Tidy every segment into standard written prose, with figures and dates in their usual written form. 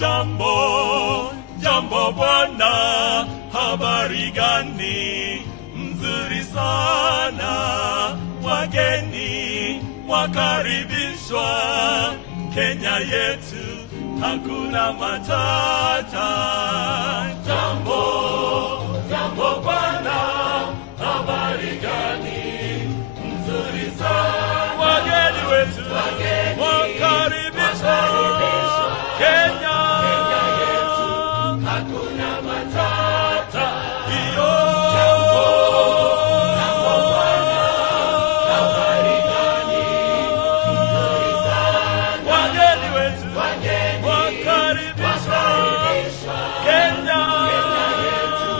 Jambo, jambo bwana, habari gani? Mzuri sana, wageni wakaribishwa. Kenya yetu hakuna matata. Jambo, jambo bwana, habari gani? Mzuri sana, wageni wetu wakaribishwa. Kenya yetu hakuna matata. Iyo jambo bwana, habari gani? Mzuri sana, wageni wetu wakaribishwa. Kenya yetu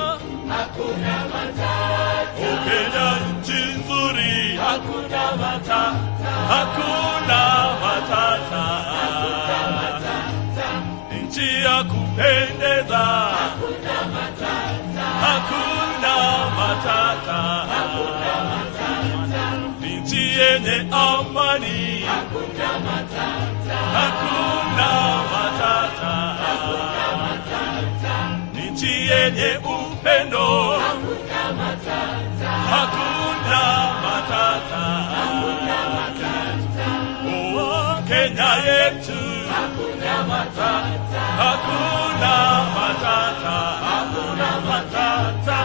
hakuna matata. Kenya nchi nzuri, hakuna matata, hakuna matata. Nchi ya kupendeza, hakuna matata, hakuna matata. Nchi yenye amani, hakuna matata, hakuna matata. Nchi yenye upendo, hakuna matata, hakuna matata. Oh, Kenya yetu hakuna matata, hakuna matata, hakuna matata.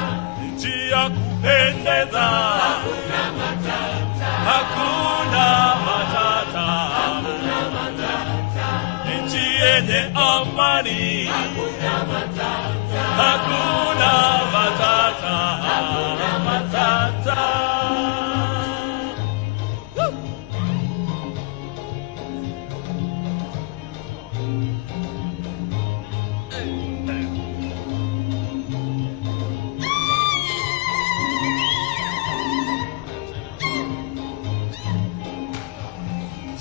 Nchi ya kupendeza, hakuna matata, hakuna matata, hakuna matata. Nchi yenye amani, hakuna matata, hakuna matata, hakuna matata.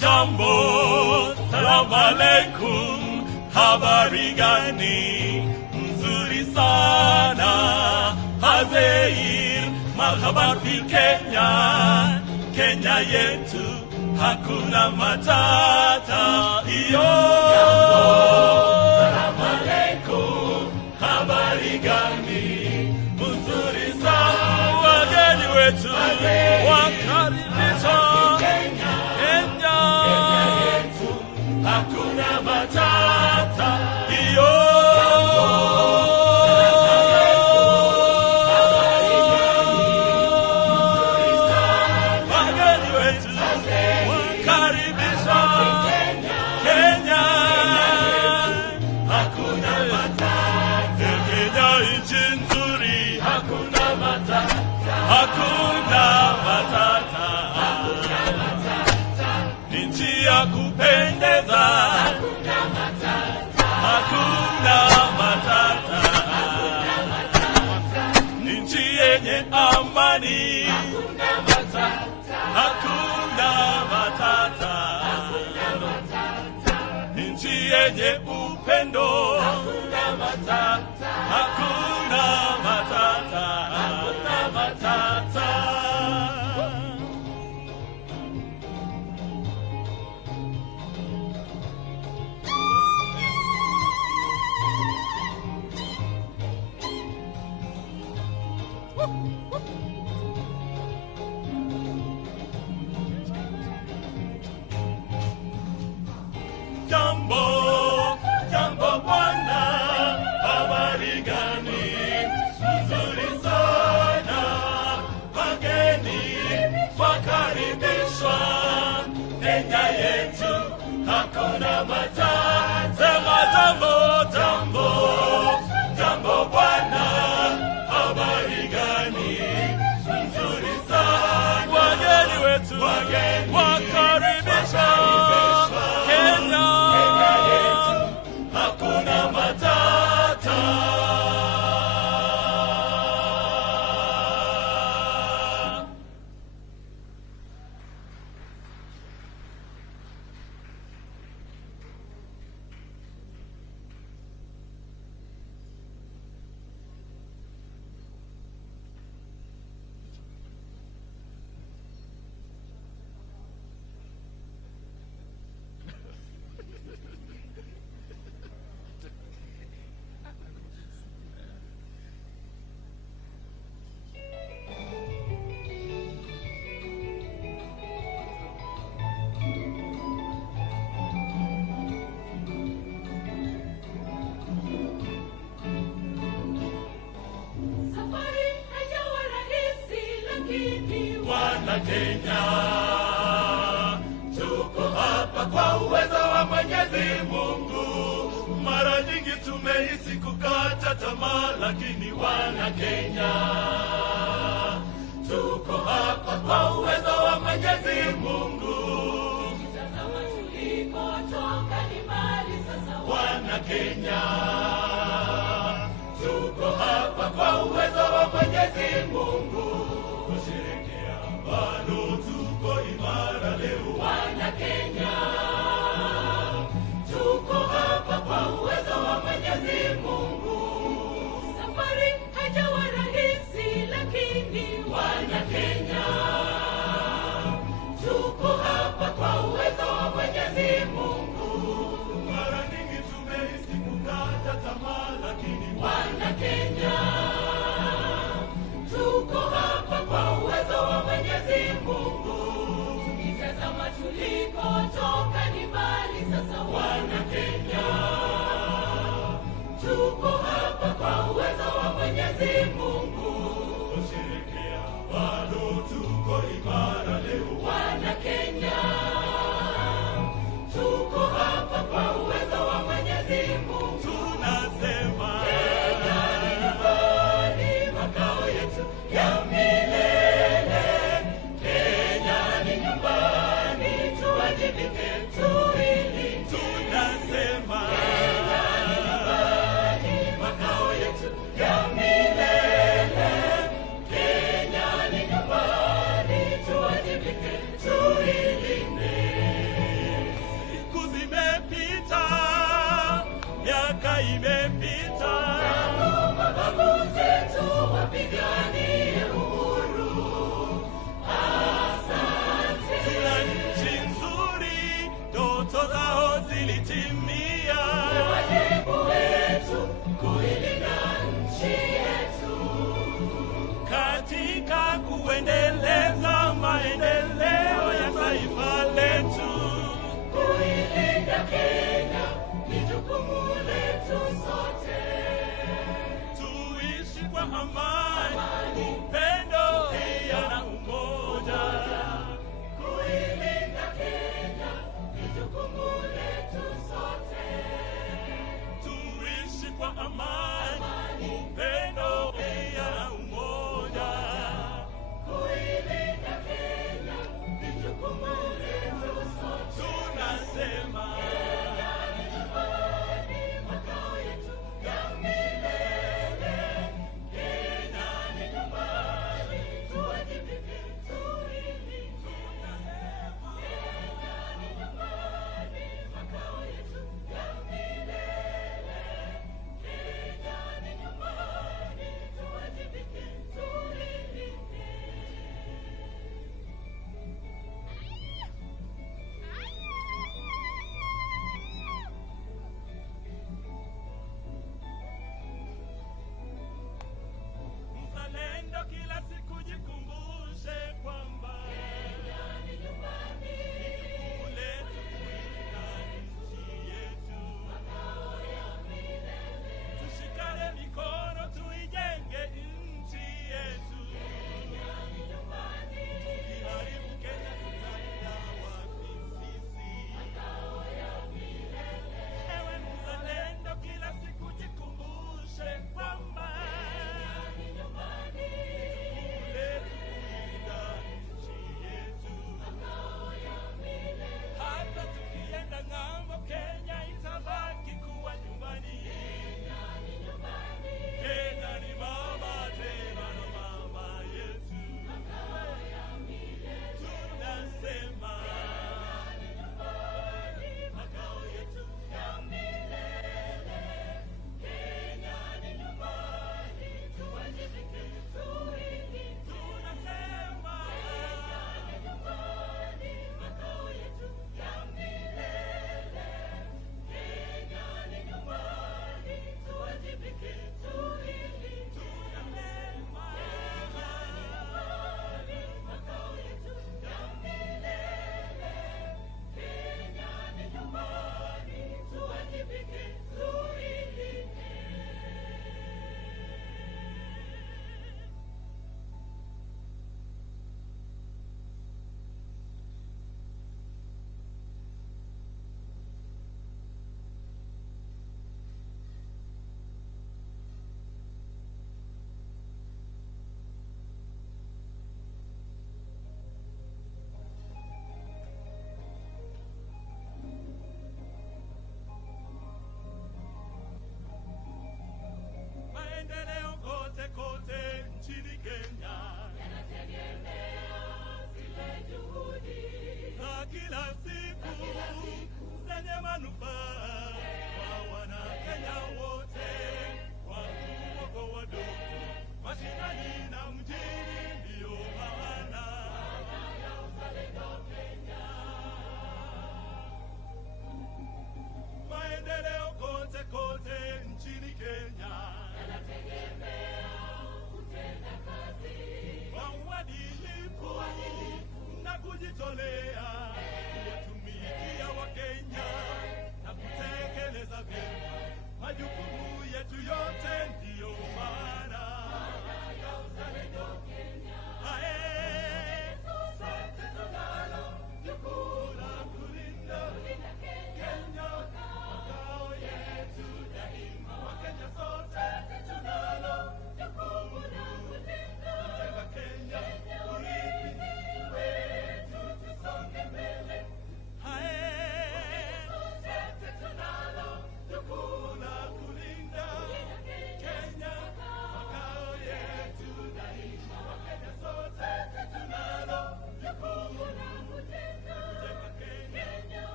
Jambo, salamu alaikum, habari gani? Mzuri sana, hazeir, marhaba fi Kenya. Kenya yetu hakuna matata. Iyo salamu alaikum, habari gani? Mzuri sana, wageni wetu wakaribishwa. Hakuna matata. Iyo wageni wetu wakaribishwa. Kenya hakuna matata. Kenya nchi nzuri, hakuna matata, hakuna matata. Nchi ya kupendeza, hakuna matata, hakuna matata. Nchi yenye amani, hakuna matata, hakuna matata. Nchi yenye upendo, hakuna matata, hakuna matata, hakuna matata. Jambo, jambo bwana, habari gani? Mzuri sana, wageni wakaribishwa. Kenya yetu hakuna matata. Sema jambo, jambo, jambo bwana, habari gani? Mzuri sana, wageni wetu wakaribishwa. Kenya yetu hakuna matata. lakini wana Kenya tuko hapa kwa uwezo wa Mwenyezi Mungu. Mara nyingi tumehisi kukata tamaa, lakini wana Kenya tuko hapa kwa uwezo wa Mwenyezi Mungu. Tazama tulikotoka ni mbali sasa, wana Kenya tuko hapa kwa uwezo wa Mwenyezi Mungu. Kusherehekea bado tuko imara leo, wana Kenya tuko hapa kwa uwezo wa Mwenyezi Mungu. Safari haijawa rahisi, lakini wana Kenya tuko hapa kwa uwezo wa Mwenyezi Mungu. Mara nyingi tumehisi kukata tamaa, lakini wana Kenya tuko hapa kwa uwezo wa Mwenyezi Mungu. Tukitazama tulikotoka ni mbali sasa, wana Kenya tuko hapa kwa uwezo wa Mwenyezi Mungu. Kusherehekea bado tuko imara leo, wana Kenya tuko hapa kwa uwezo wa Mwenyezi Mungu. Tunasema Kenya ni nyumbani, makao yetu ya milele. Kenya ni nyumbani, tuwajibike tuilinde. Tunasema Kenya ni nyumbani, makao yetu ya milele. Kenya ni nyumbani, tuwajibike tuilinde. Siku zimepita, miaka imepita, tangu mababu zetu wapiganie uhuru. Asante. Tuna nchi nzuri, ndoto zao zilitimia. Wajibu wetu kuilinda nchi yetu, katika kuendeleza maendeleo ya taifa letu. Kuilinda Kenya ni jukumu letu sote. Tuishi kwa amani, upendo pia na umoja. Kuilinda Kenya ni jukumu letu sote. Tuishi kwa amani, upendo pia na umoja. Kuilinda Kenya ni jukumu letu sote. Tunasema Kenya ni nyumbani, makao yetu ya milele. Kenya ni nyumbani.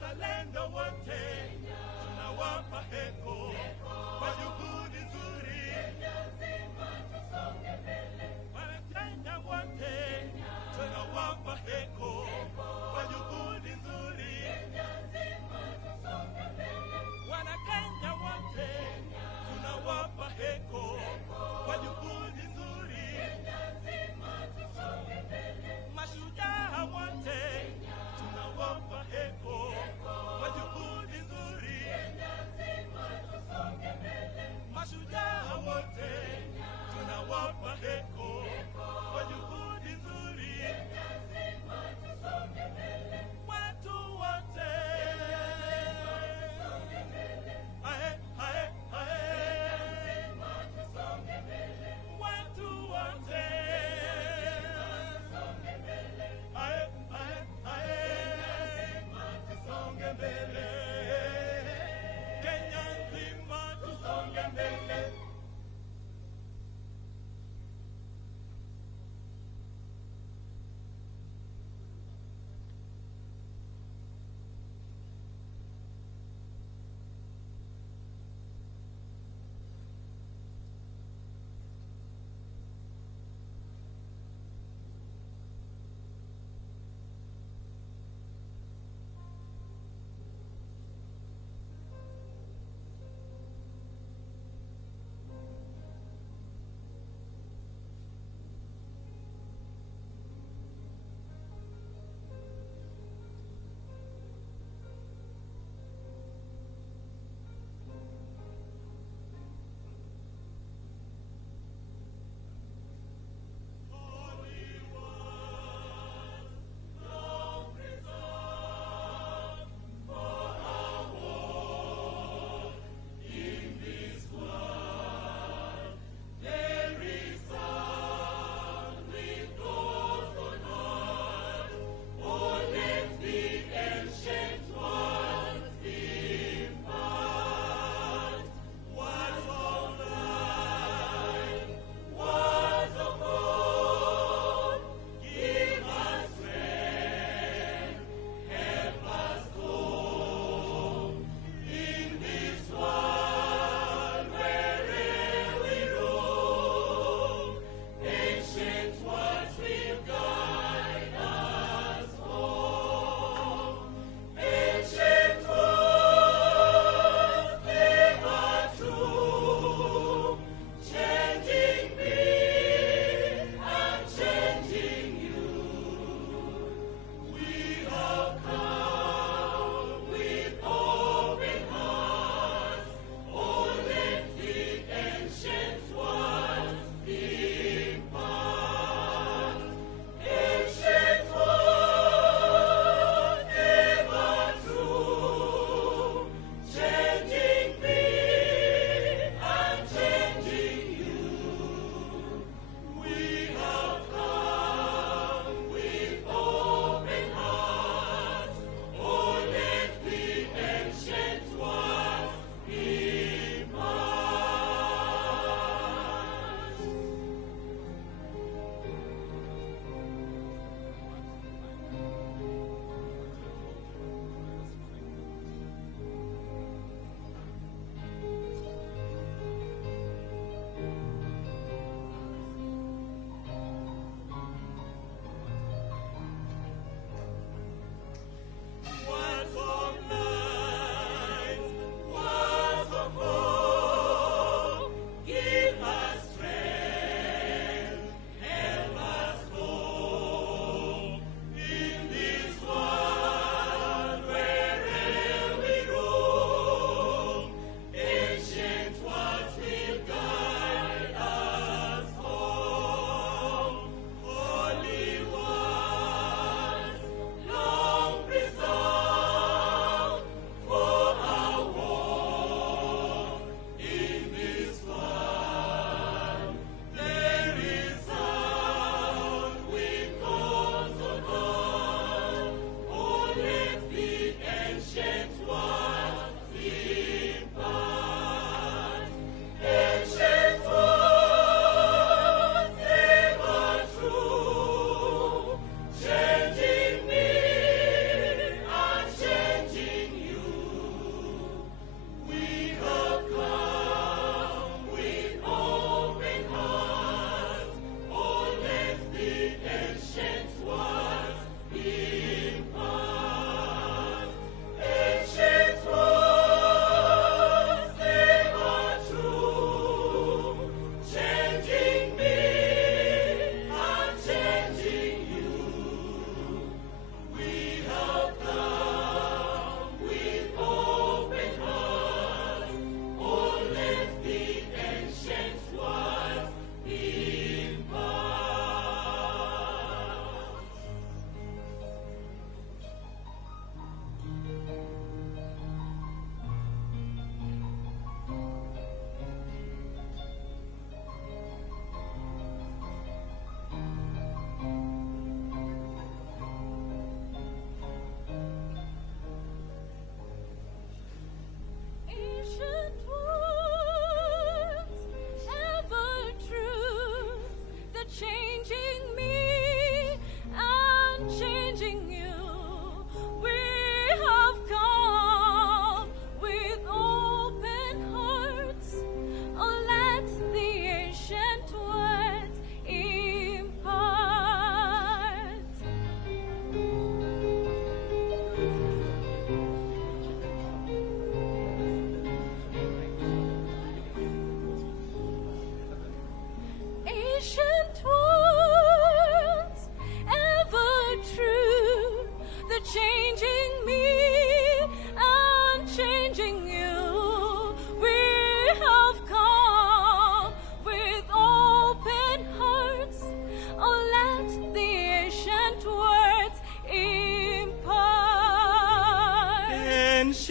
wazalendo wote tunawapa heko kwa juhudi nzuri. Wanakenya wote tunawapa heko kwa juhudi nzuri. Wanakenya wote tunawapa heko kwa juhudi nzuri. Mashujaa wote tunawapa heko kwa juhudi nzuri.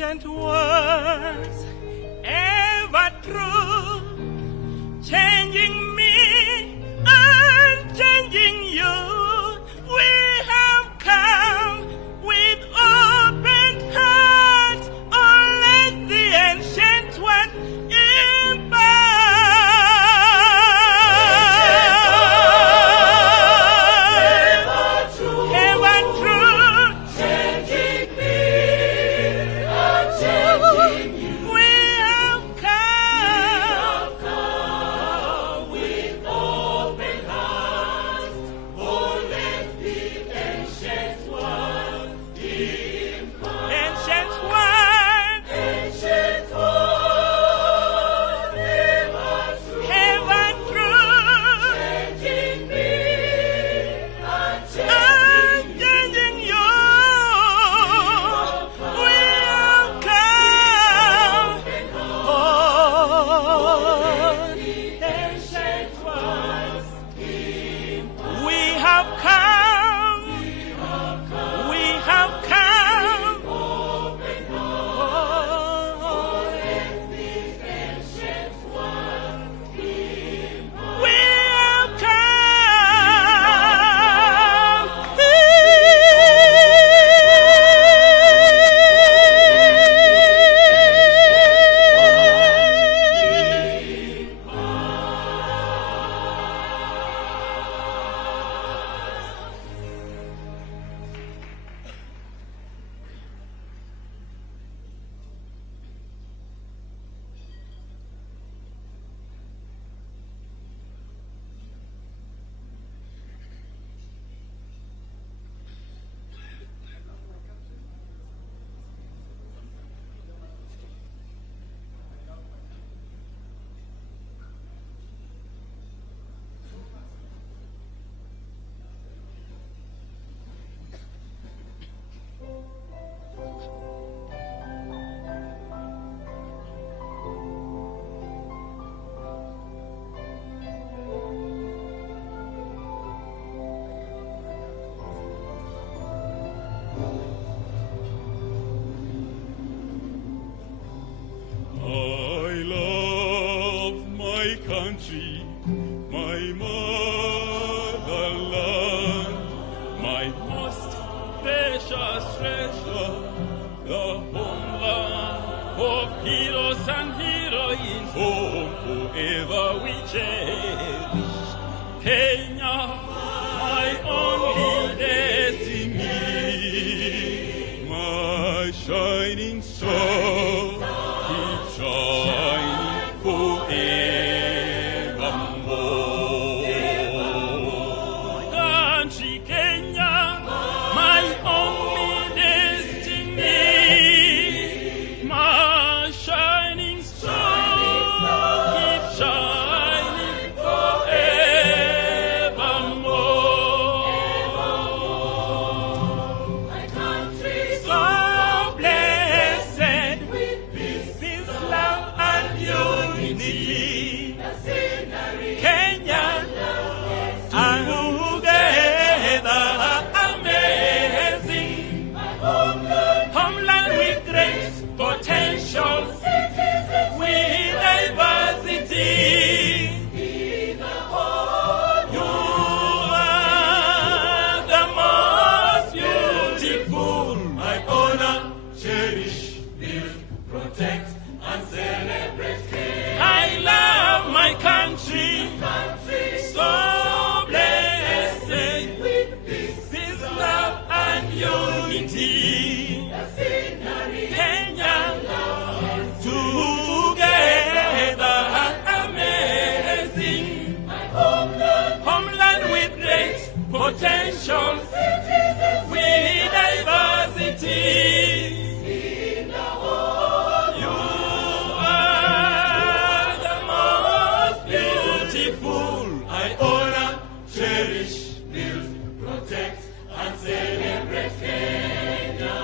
ancient words, ever true, changing me and changing you. We have come with open hearts. Oh, let the ancient one country, my motherland, my most precious treasure, the homeland of heroes and heroines, home forever we cherish. Kenya, my only destiny, my shining star, keep shining forevermore. My country, Kenya, my only destiny, my shining star, keep shining forevermore. My country so blessed with peace, love, and unity. Kenya, together amazing. Homeland with great potential, with diversity. You are the most beautiful. I honor, cherish, build, protect, and celebrate Kenya. I love my country, so blessed with peace, love, and unity. Kenya, together amazing. Homeland with great potential, with diversity. You are the most beautiful. I honor, cherish, build, protect, and celebrate Kenya.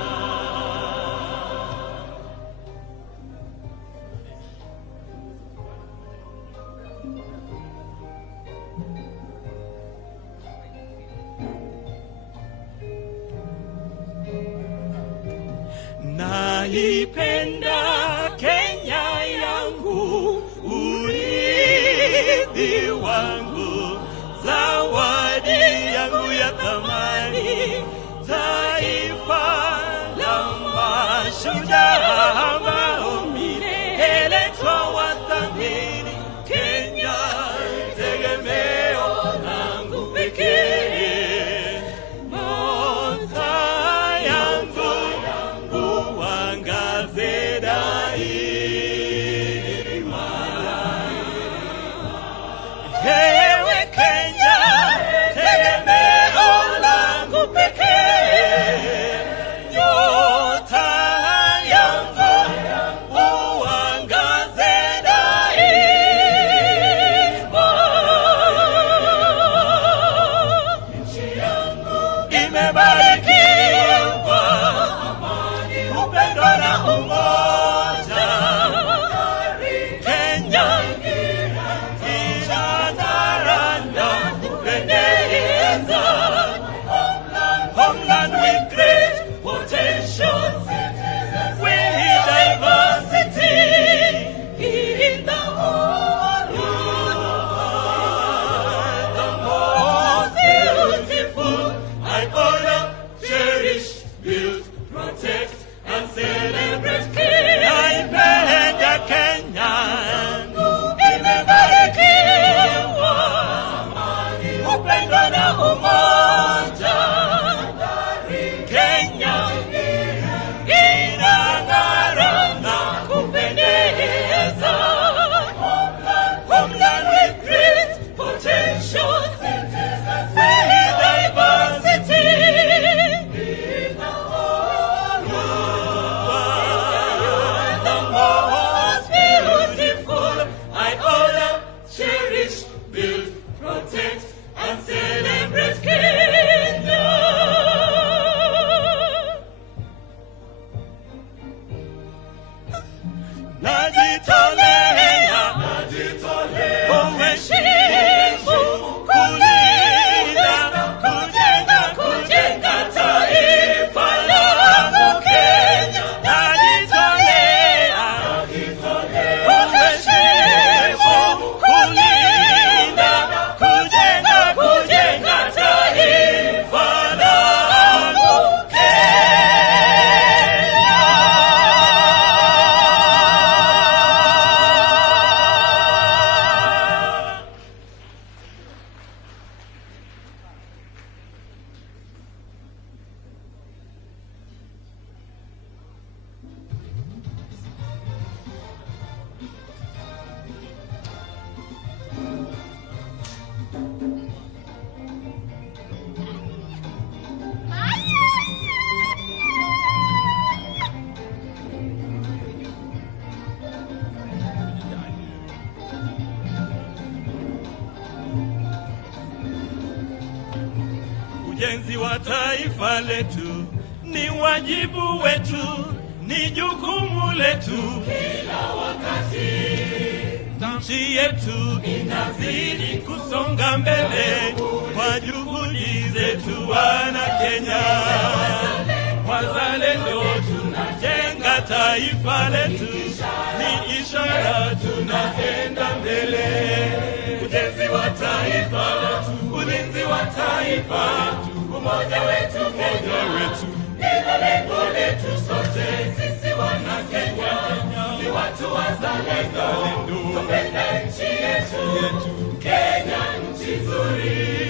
ujenzi wa taifa letu ni wajibu wetu, ni jukumu letu kila wakati. Nchi yetu inazidi kusonga mbele kwa juhudi zetu, wana Kenya wazalendo. Tunajenga taifa letu, ni ishara tunaenda mbele. Ujenzi wa taifa letu, ulinzi wa taifa letu, umoja wetu Kenya, ndilo lengo letu sote. Sisi wana Kenya ni watu wazalendo, tupende nchi yetu Kenya, nchi nzuri.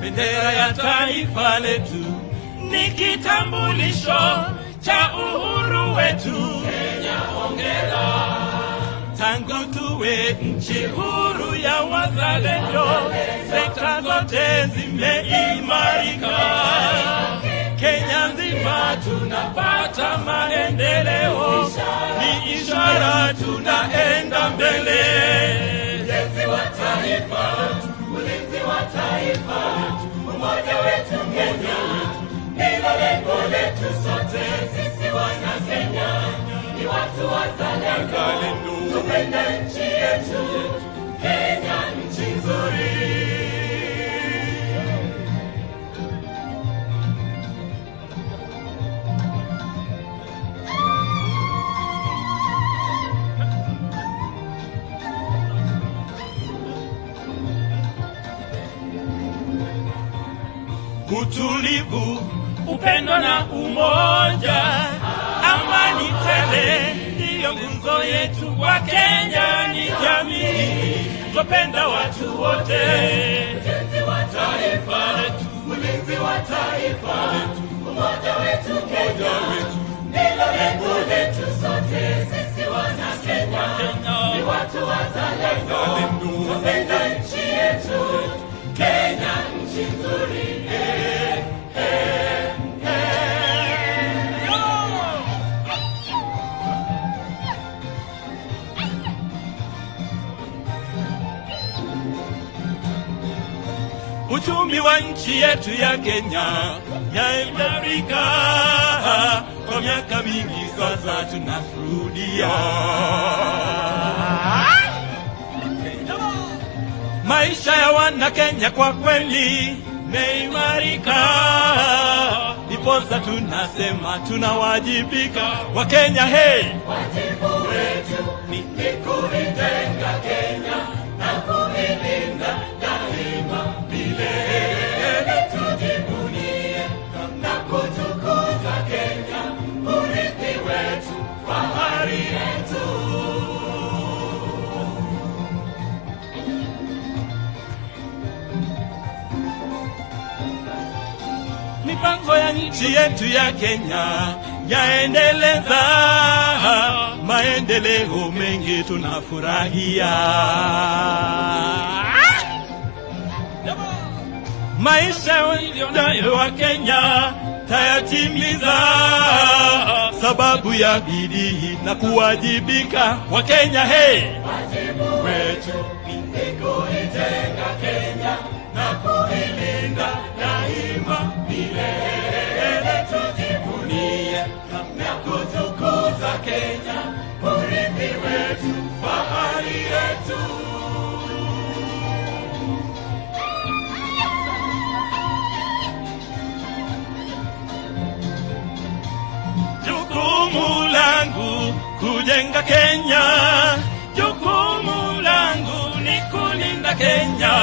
Bendera ya taifa letu ni kitambulisho cha uhuru wetu. Kenya hongera, tangu tuwe nchi huru ya wazalendo, sekta zote zimeimarika. Kenya nzima tunapata maendeleo, ni ishara tunaenda mbele. Ujenzi wa taifa letu, ulinzi wa taifa letu, umoja wetu Kenya, ndilo lengo letu sote. Sisi wana Kenya ni watu wazalendo, tupende nchi yetu Kenya, nchi nzuri. Utulivu, upendo na umoja, amani tele ndiyo nguzo yetu. Wa Kenya ni jamii, tupenda watu wote. Ujenzi wa taifa letu, ulinzi wa taifa letu, umoja wetu Kenya, ndilo lengo letu sote. Sisi wana Kenya ni watu wazalendo, tupenda nchi yetu Kenya, nchi nzuri. Uchumi wa nchi yetu ya Kenya yaimarika, kwa miaka mingi sasa tunashuhudia. Maisha ya wana Kenya kwa kweli meimarika, ndiposa tunasema tunawajibika. Wa Kenya hey, wajibu wetu ni kuijenga Kenya na kuilinda daima milele. Tujivunie na kutukuza Kenya, urithi wetu, fahari yetu. Mipango ya nchi yetu ya Kenya yaendeleza maendeleo mengi, tunafurahia. Maisha ya wa Kenya tayatimiza, sababu ya bidii na kuwajibika. Wa Kenya hey, wajibu wetu ni kuijenga Kenya na kuilinda daima milele. Tujivunie na kutukuza Kenya, urithi wetu, fahari yetu. Jukumu langu kujenga Kenya, jukumu langu ni kulinda Kenya.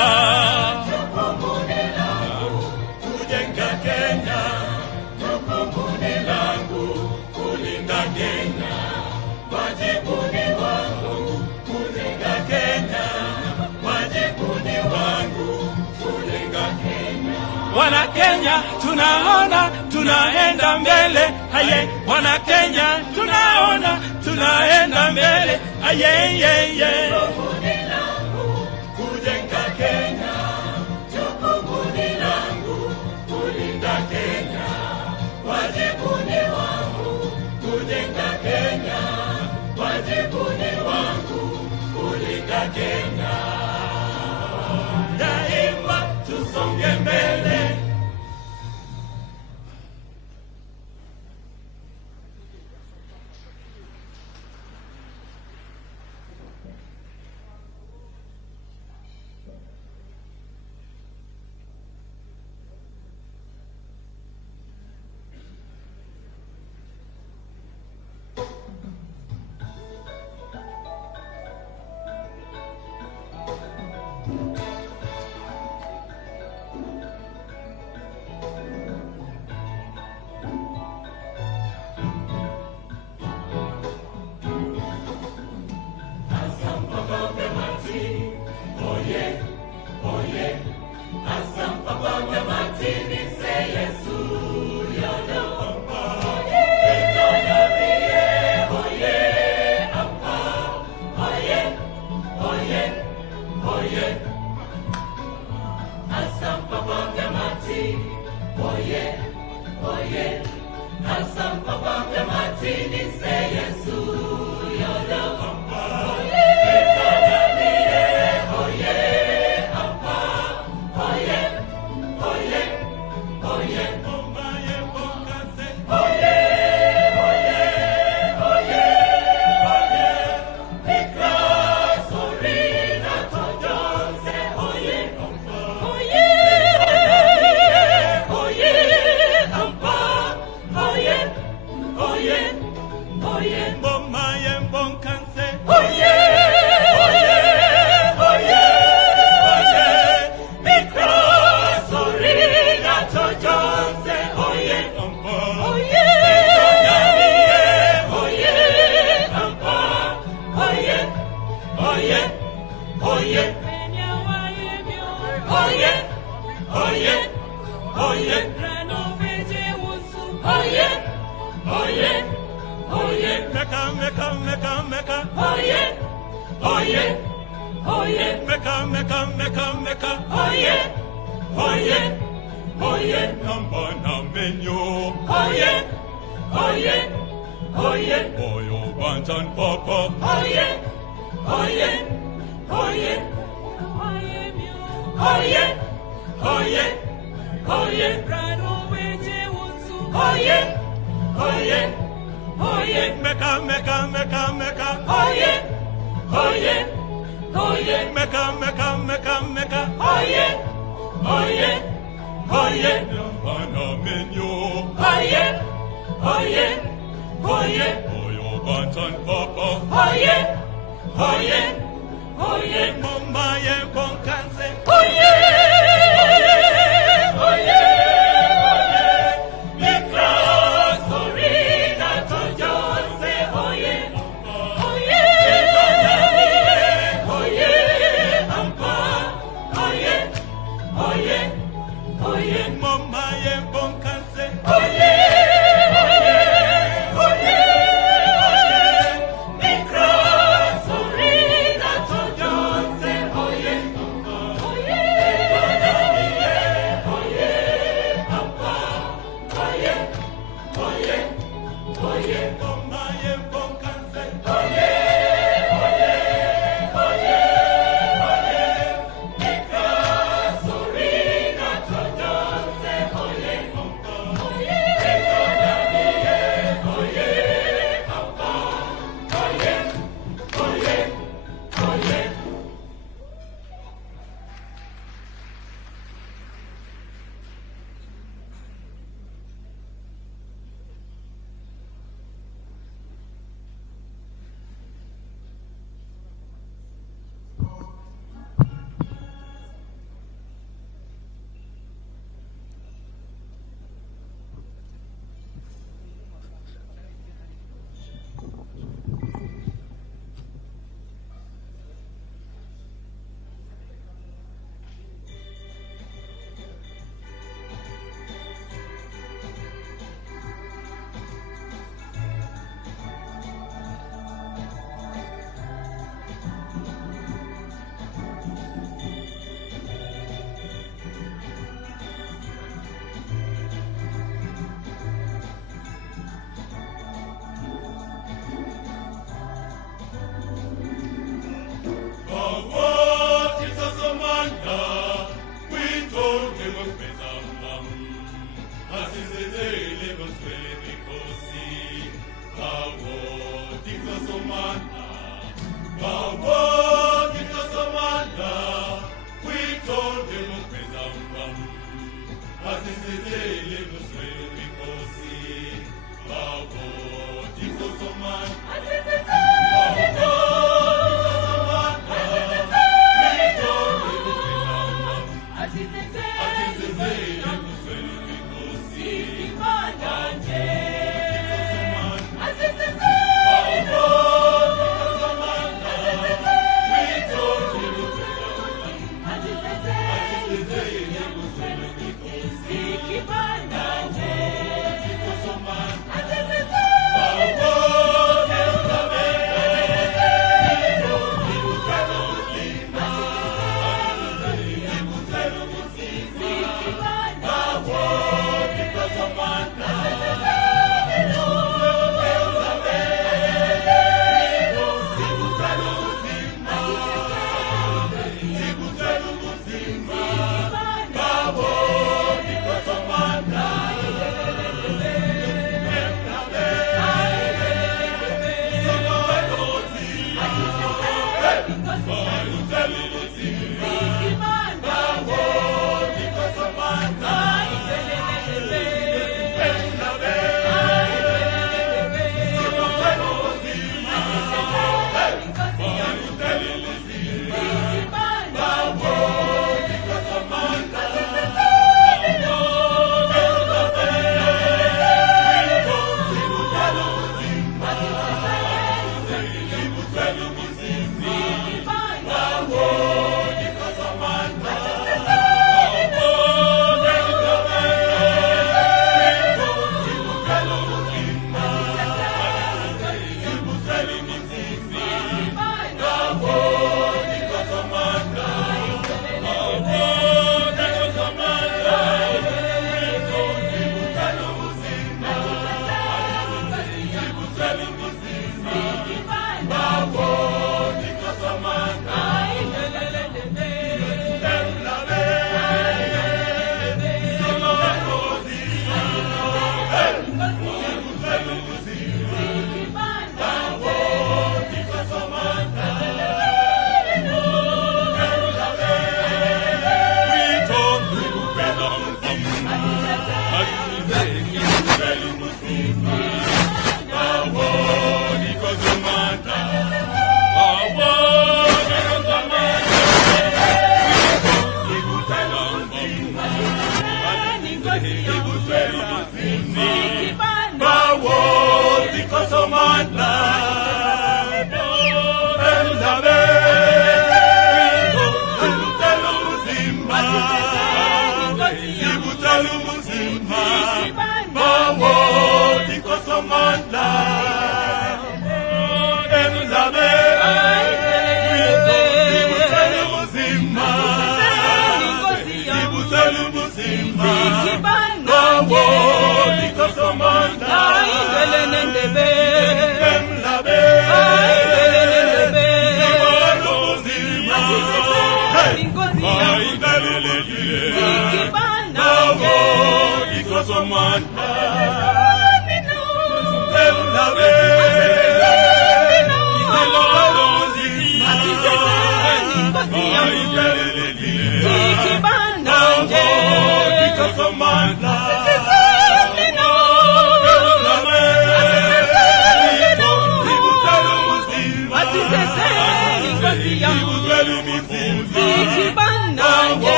Jukumu langu kujenga Kenya, jukumu langu kulinda Kenya. Wajibu wangu kujenga Kenya, wajibu wangu kujenga Kenya. Wana Kenya tunaona tunaenda mbele, haye. Wana Kenya tunaona tunaenda mbele, haye ye ye. Jukumu langu kujenga Kenya, jukumu Kenya. Daima tusonge mbele. Oye,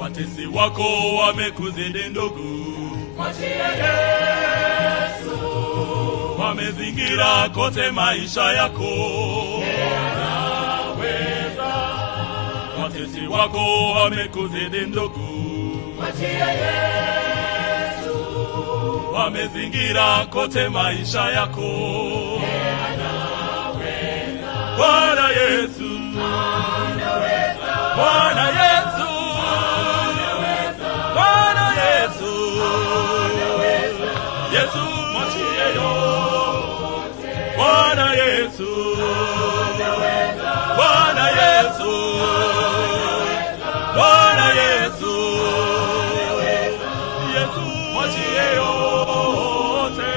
Watesi wako wamekuzidi ndugu, mwachie Yesu. Wamezingira kote maisha yako, yeye anaweza. Watesi wako wamekuzidi ndugu, mwachie Yesu. Wamezingira kote maisha yako, yeye anaweza. Bwana Yesu, Anaweza. Bwana Yesu, Bwana Yesu, Yesu mwachie yote. Bwana Yesu, Bwana Yesu, Bwana Yesu, Yesu mwachie yote.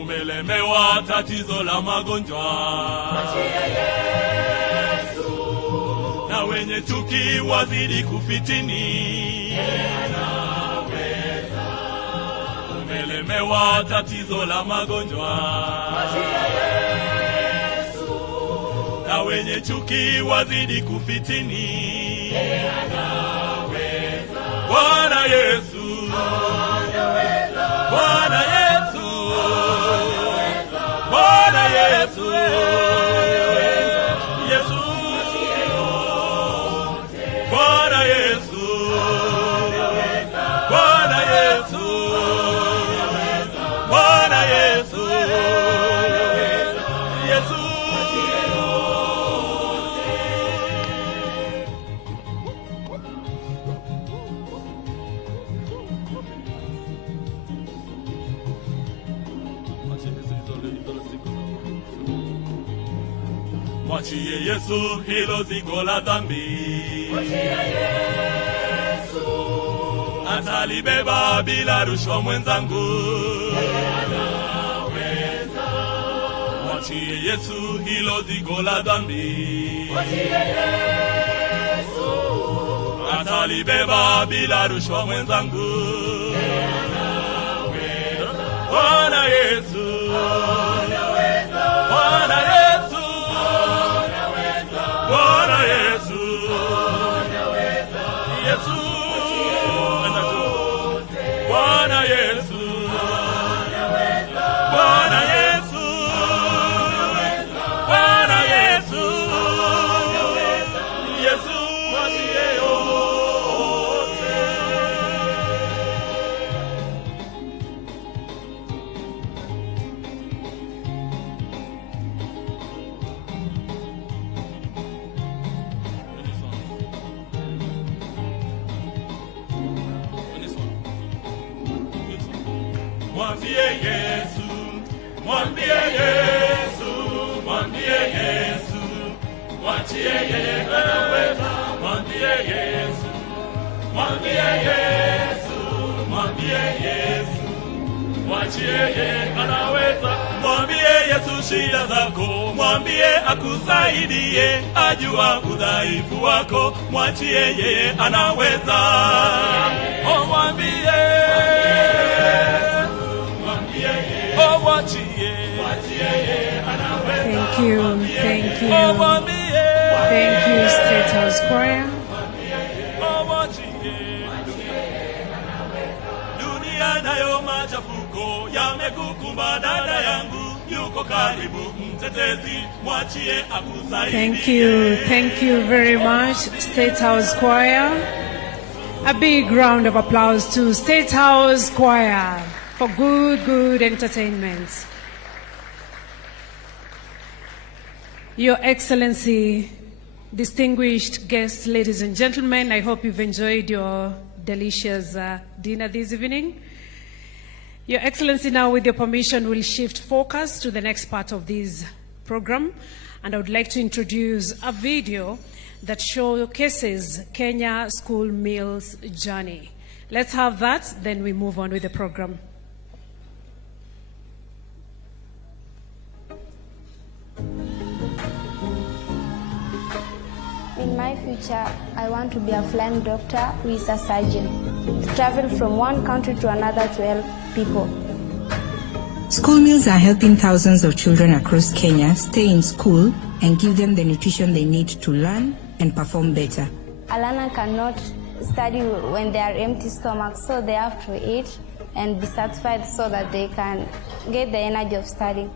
Umelemewa tatizo la magonjwa, Mwachie Yesu. na wenye chuki wazidi kufitini, Yeye anaweza. Umelemewa tatizo la magonjwa, Mwachie Yesu. na wenye chuki wazidi kufitini, Yeye anaweza. Bwana Yesu, Anaweza. Bwana Yesu, Bwana Yesu, Mwachie Yesu hilo zigo la dhambi. Mwachie Yesu. Atalibeba bila rushwa mwenzangu. Anaweza. Mwachie Yesu hilo zigo la dhambi. Mwachie Yesu. Atalibeba bila rushwa mwenzangu. Anaweza. Bwana Yesu. Anaweza. Bwana Yesu. Anaweza. Bwana Yesu. Anaweza. Yesu. Bwana Yesu. Anaweza. Bwana Yesu. Bwana Yesu. Yesu mwachie yote. Mwambie Yesu, mwambie Yesu, mwambie Yesu, mwachie yeye anaweza. Mwambie Yesu, mwambie Yesu, mwambie Yesu, mwachie yeye anaweza. Mwambie Yesu shida zako, mwambie akusaidie, ajua udhaifu wako, mwachie yeye anaweza. Oh, mwambie Thank you, thank you. Thank you, State House Choir. Dunia nayo machafuko yamekukumba dada yangu, yuko karibu mtetezi, mwachie akusaidie. Thank you very much, State House Choir. A big round of applause to State House Choir for good entertainment. Your Excellency, distinguished guests, ladies and gentlemen, I hope you've enjoyed your delicious dinner this evening. Your Excellency, now with your permission, will shift focus to the next part of this program, and I would like to introduce a video that showcases Kenya school meals journey. Let's have that, then we move on with the program. In my future, I want to be a flying doctor who is a surgeon, to travel from one country to another to help people. School meals are helping thousands of children across Kenya stay in school and give them the nutrition they need to learn and perform better. A learner cannot study when they are empty stomachs, so they have to eat and be satisfied so that they can get the energy of studying.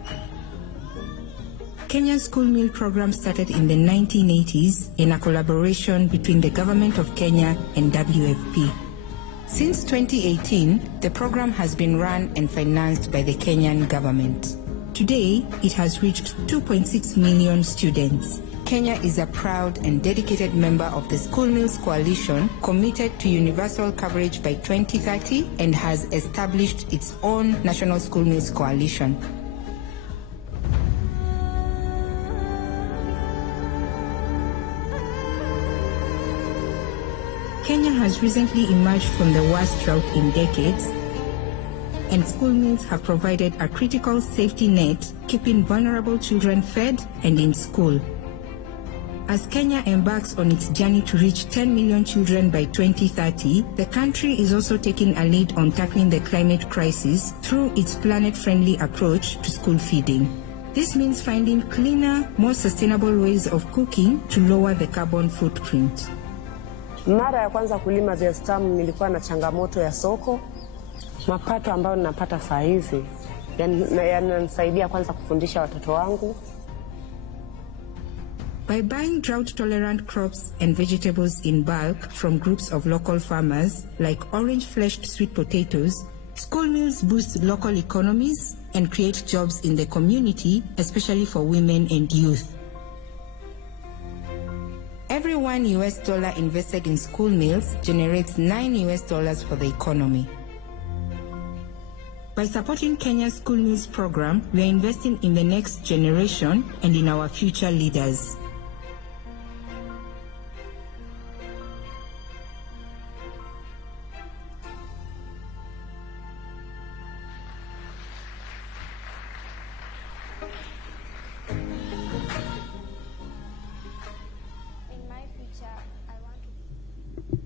Kenya's school meal program started in the 1980s in a collaboration between the Government of Kenya and WFP. Since 2018, the program has been run and financed by the Kenyan government. Today, it has reached 2.6 million students. Kenya is a proud and dedicated member of the School Meals Coalition, committed to universal coverage by 2030, and has established its own National School Meals Coalition. Kenya has recently emerged from the worst drought in decades, and school meals have provided a critical safety net, keeping vulnerable children fed and in school. As Kenya embarks on its journey to reach 10 million children by 2030, the country is also taking a lead on tackling the climate crisis through its planet-friendly approach to school feeding. This means finding cleaner, more sustainable ways of cooking to lower the carbon footprint. Mara ya kwanza kulima viazi tamu nilikuwa na changamoto ya soko. Mapato ambayo ninapata saa hizi yananisaidia kwanza kufundisha watoto wangu. By buying drought-tolerant crops and vegetables in bulk from groups of local farmers, like orange-fleshed sweet potatoes, school meals boost local economies and create jobs in the community, especially for women and youth. Every $1 invested in school meals generates $9 for the economy. By supporting Kenya's School Meals program, we are investing in the next generation and in our future leaders. In my future, I want to.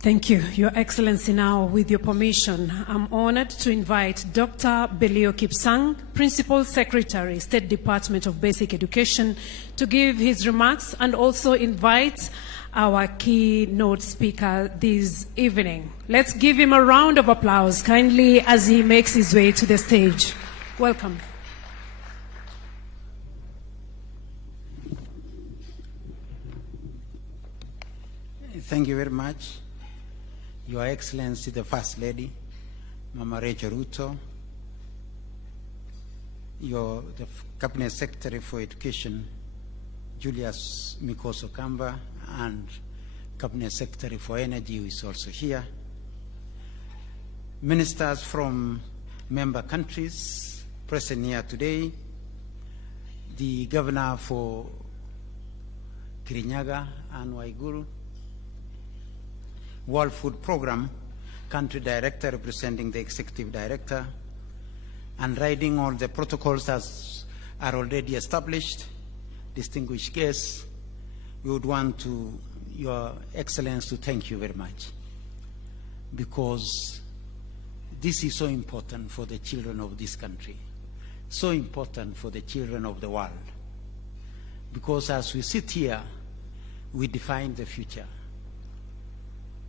Thank you, Your Excellency. Now, with your permission, I'm honored to invite Dr. Belio Kipsang, Principal Secretary, State Department of Basic Education, to give his remarks and also invite our keynote speaker this evening. Let's give him a round of applause kindly as he makes his way to the stage. Welcome. Thank you very much. Your Excellency, the First Lady, Mama Rachel Ruto, the Cabinet Secretary for Education, Julius Mikoso Kamba, and Cabinet Secretary for Energy, who is also here. Ministers from member countries present here today, the Governor for Kirinyaga, Anne Waiguru, World Food Program, Country Director representing the Executive Director, and riding all the protocols that are already established, distinguished guests, we would want to, Your Excellency, to thank you very much, because this is so important for the children of this country, so important for the children of the world, because as we sit here, we define the future.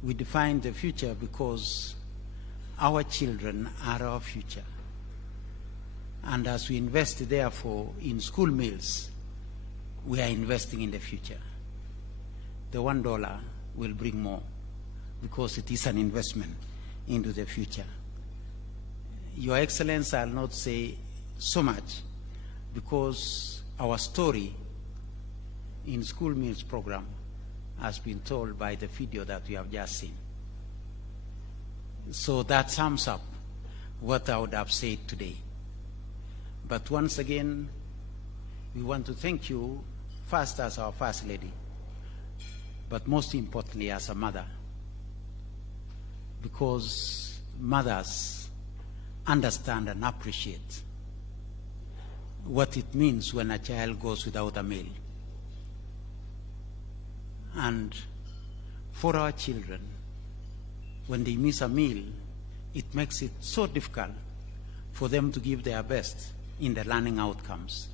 We define the future because our children are our future. And as we invest, therefore, in school meals, we are investing in the future. The $1 will bring more because it is an investment into the future. Your Excellency, I'll not say so much because our story in school meals program has been told by the video that we have just seen. So that sums up what I would have said today. But once again, we want to thank you first as our First Lady, but most importantly as a mother, because mothers understand and appreciate what it means when a child goes without a meal. And for our children, when they miss a meal, it makes it so difficult for them to give their best in the learning outcomes.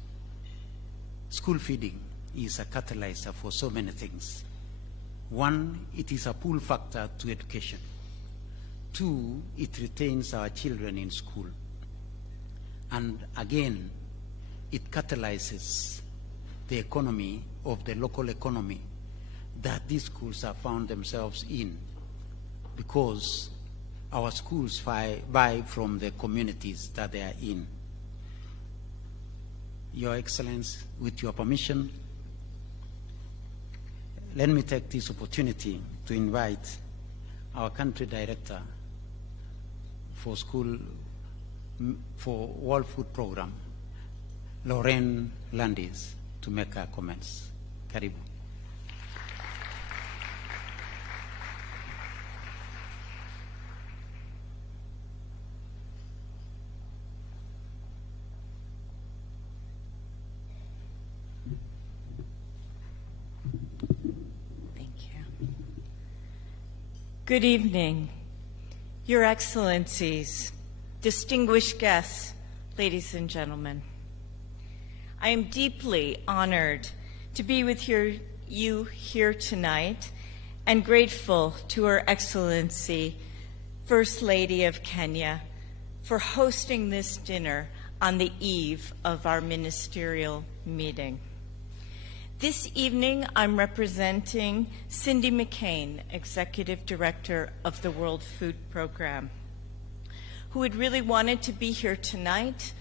School feeding is a catalyzer for so many things. One, it is a pull factor to education. Two, it retains our children in school. And again, it catalyzes the economy of the local economy that these schools have found themselves in, because our schools buy from the communities that they are in. Your Excellency, with your permission, let me take this opportunity to invite our Country Director for World Food Program, Lorraine Landis, to make her comments. Karibu. Good evening, Your Excellencies, distinguished guests, ladies and gentlemen. I am deeply honored to be with you here tonight and grateful to Her Excellency, First Lady of Kenya, for hosting this dinner on the eve of our ministerial meeting. This evening, I'm representing Cindy McCain, Executive Director of the World Food Program, who had really wanted to be here tonight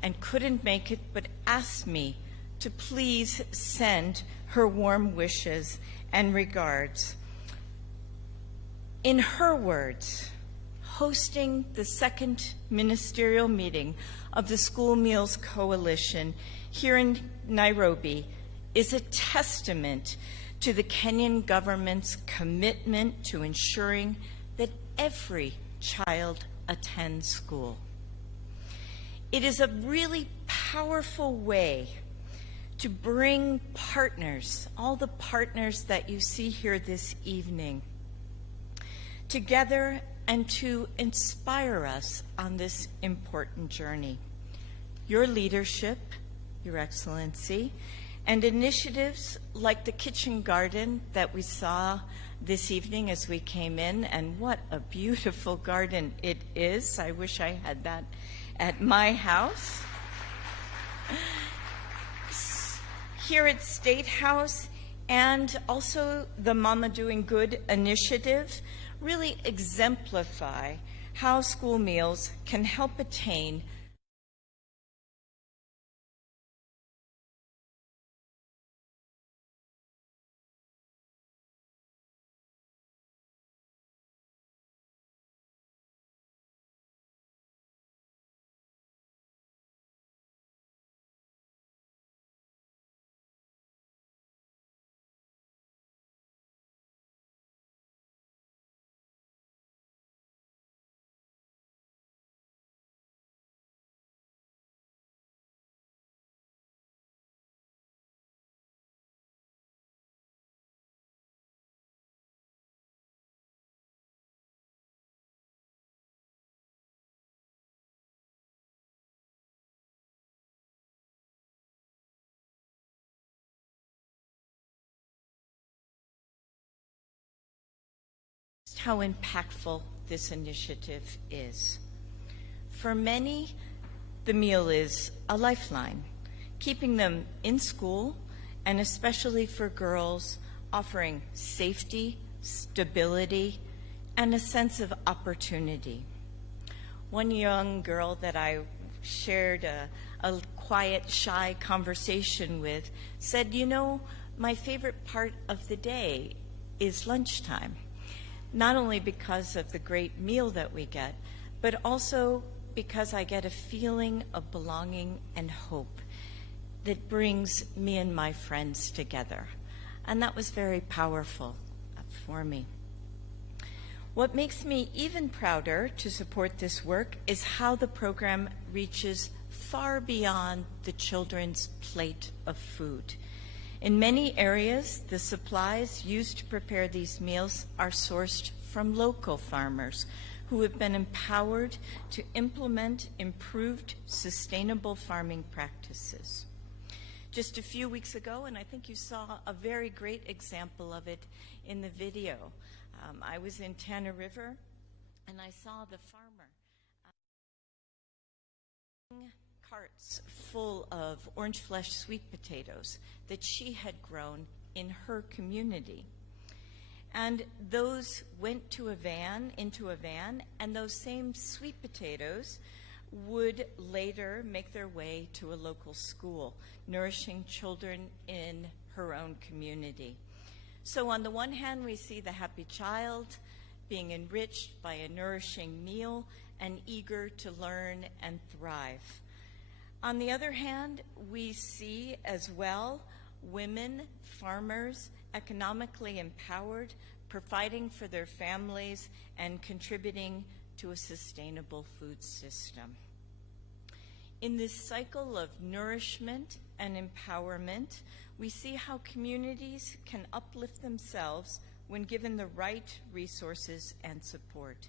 and couldn't make it, but asked me to please send her warm wishes and regards. In her words, hosting the second ministerial meeting of the School Meals Coalition here in Nairobi is a testament to the Kenyan government's commitment to ensuring that every child attends school. It is a really powerful way to bring partners, all the partners that you see here this evening, together and to inspire us on this important journey. Your leadership, Your Excellency, and initiatives like the kitchen garden that we saw this evening as we came in, and what a beautiful garden it is. I wish I had that at my house. Here at State House, and also the Mama Doing Good initiative, really exemplify how school meals can help attain how impactful this initiative is. For many, the meal is a lifeline, keeping them in school, and especially for girls, offering safety, stability, and a sense of opportunity. One young girl that I shared a quiet, shy conversation with said, "You know, my favorite part of the day is lunchtime. Not only because of the great meal that we get, but also because I get a feeling of belonging and hope that brings me and my friends together." And that was very powerful for me. What makes me even prouder to support this work is how the program reaches far beyond the children's plate of food. In many areas, the supplies used to prepare these meals are sourced from local farmers who have been empowered to implement improved sustainable farming practices. Just a few weeks ago, and I think you saw a very great example of it in the video, I was in Tana River and I saw the farmer carts full of orange flesh sweet potatoes that she had grown in her community. And those went into a van, and those same sweet potatoes would later make their way to a local school, nourishing children in her own community. So on the one hand, we see the happy child being enriched by a nourishing meal and eager to learn and thrive. On the other hand, we see as well women, farmers, economically empowered, providing for their families and contributing to a sustainable food system. In this cycle of nourishment and empowerment, we see how communities can uplift themselves when given the right resources and support.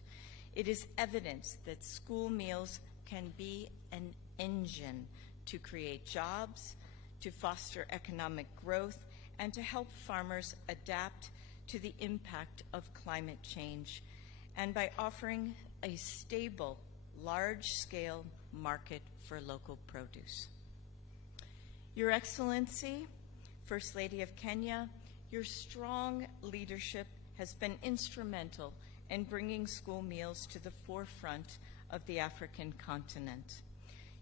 It is evidence that school meals can be an engine to create jobs, to foster economic growth, and to help farmers adapt to the impact of climate change, and by offering a stable, large-scale market for local produce. Your Excellency, First Lady of Kenya, your strong leadership has been instrumental in bringing school meals to the forefront of the African continent.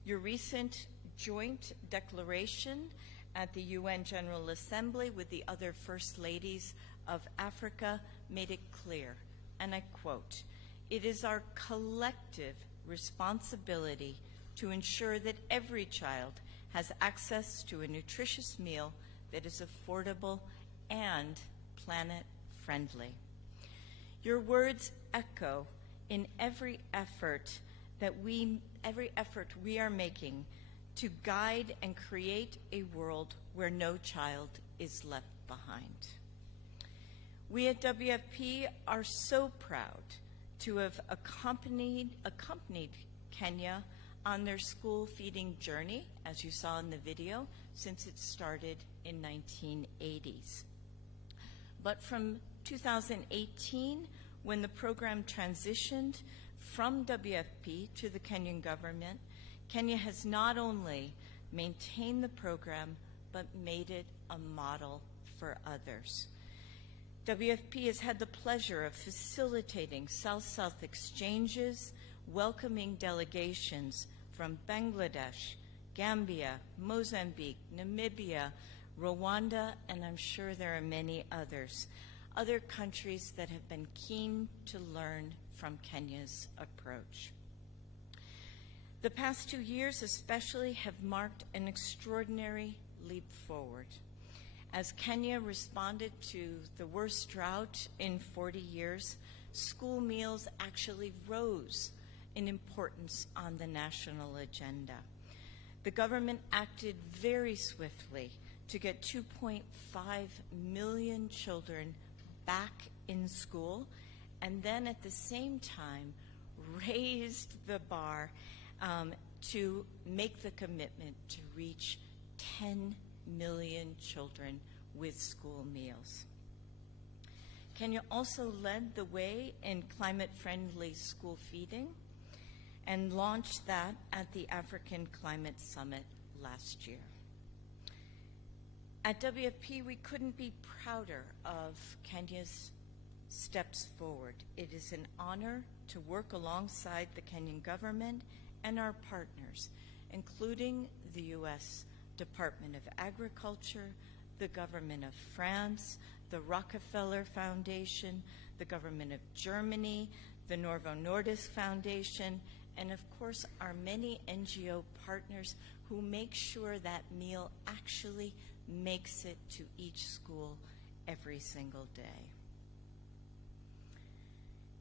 Your recent joint declaration at the UN General Assembly with the other First Ladies of Africa made it clear and I quote, "It is our collective responsibility to ensure that every child has access to a nutritious meal that is affordable and planet-friendly." Your words echo in every effort we are making to guide and create a world where no child is left behind. We at WFP are so proud to have accompanied Kenya on their school feeding journey, as you saw in the video, since it started in 1980s. But from 2018, when the program transitioned from WFP to the Kenyan government, Kenya has not only maintained the program, but made it a model for others. WFP has had the pleasure of facilitating South-South exchanges, welcoming delegations from Bangladesh, Gambia, Mozambique, Namibia, Rwanda, and I'm sure there are many others, other countries that have been keen to learn from Kenya's approach. The past 2 years especially have marked an extraordinary leap forward. As Kenya responded to the worst drought in 40 years, school meals actually rose in importance on the national agenda. The government acted very swiftly to get 2.5 million children back in school, and then at the same time raised the bar to make the commitment to reach 10 million children with school meals. Kenya also led the way in climate-friendly school feeding and launched that at the African Climate Summit last year. At WFP, we couldn't be prouder of Kenya's steps forward. It is an honor to work alongside the Kenyan government and our partners, including the U.S. Department of Agriculture, the government of France, the Rockefeller Foundation, the government of Germany, the Novo Nordisk Foundation, and of course our many NGO partners who make sure that meal actually makes it to each school every single day.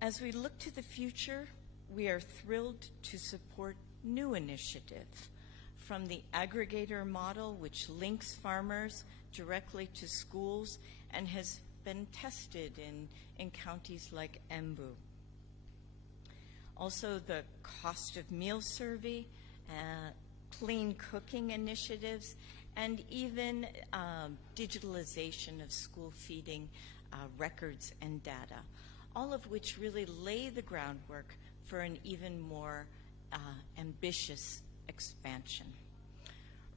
As we look to the future, we are thrilled to support new initiatives, from the aggregator model, which links farmers directly to schools and has been tested in counties like Embu. Also, the cost of meal survey, clean cooking initiatives, and even digitalization of school feeding records and data, all of which really lay the groundwork for an even more ambitious expansion.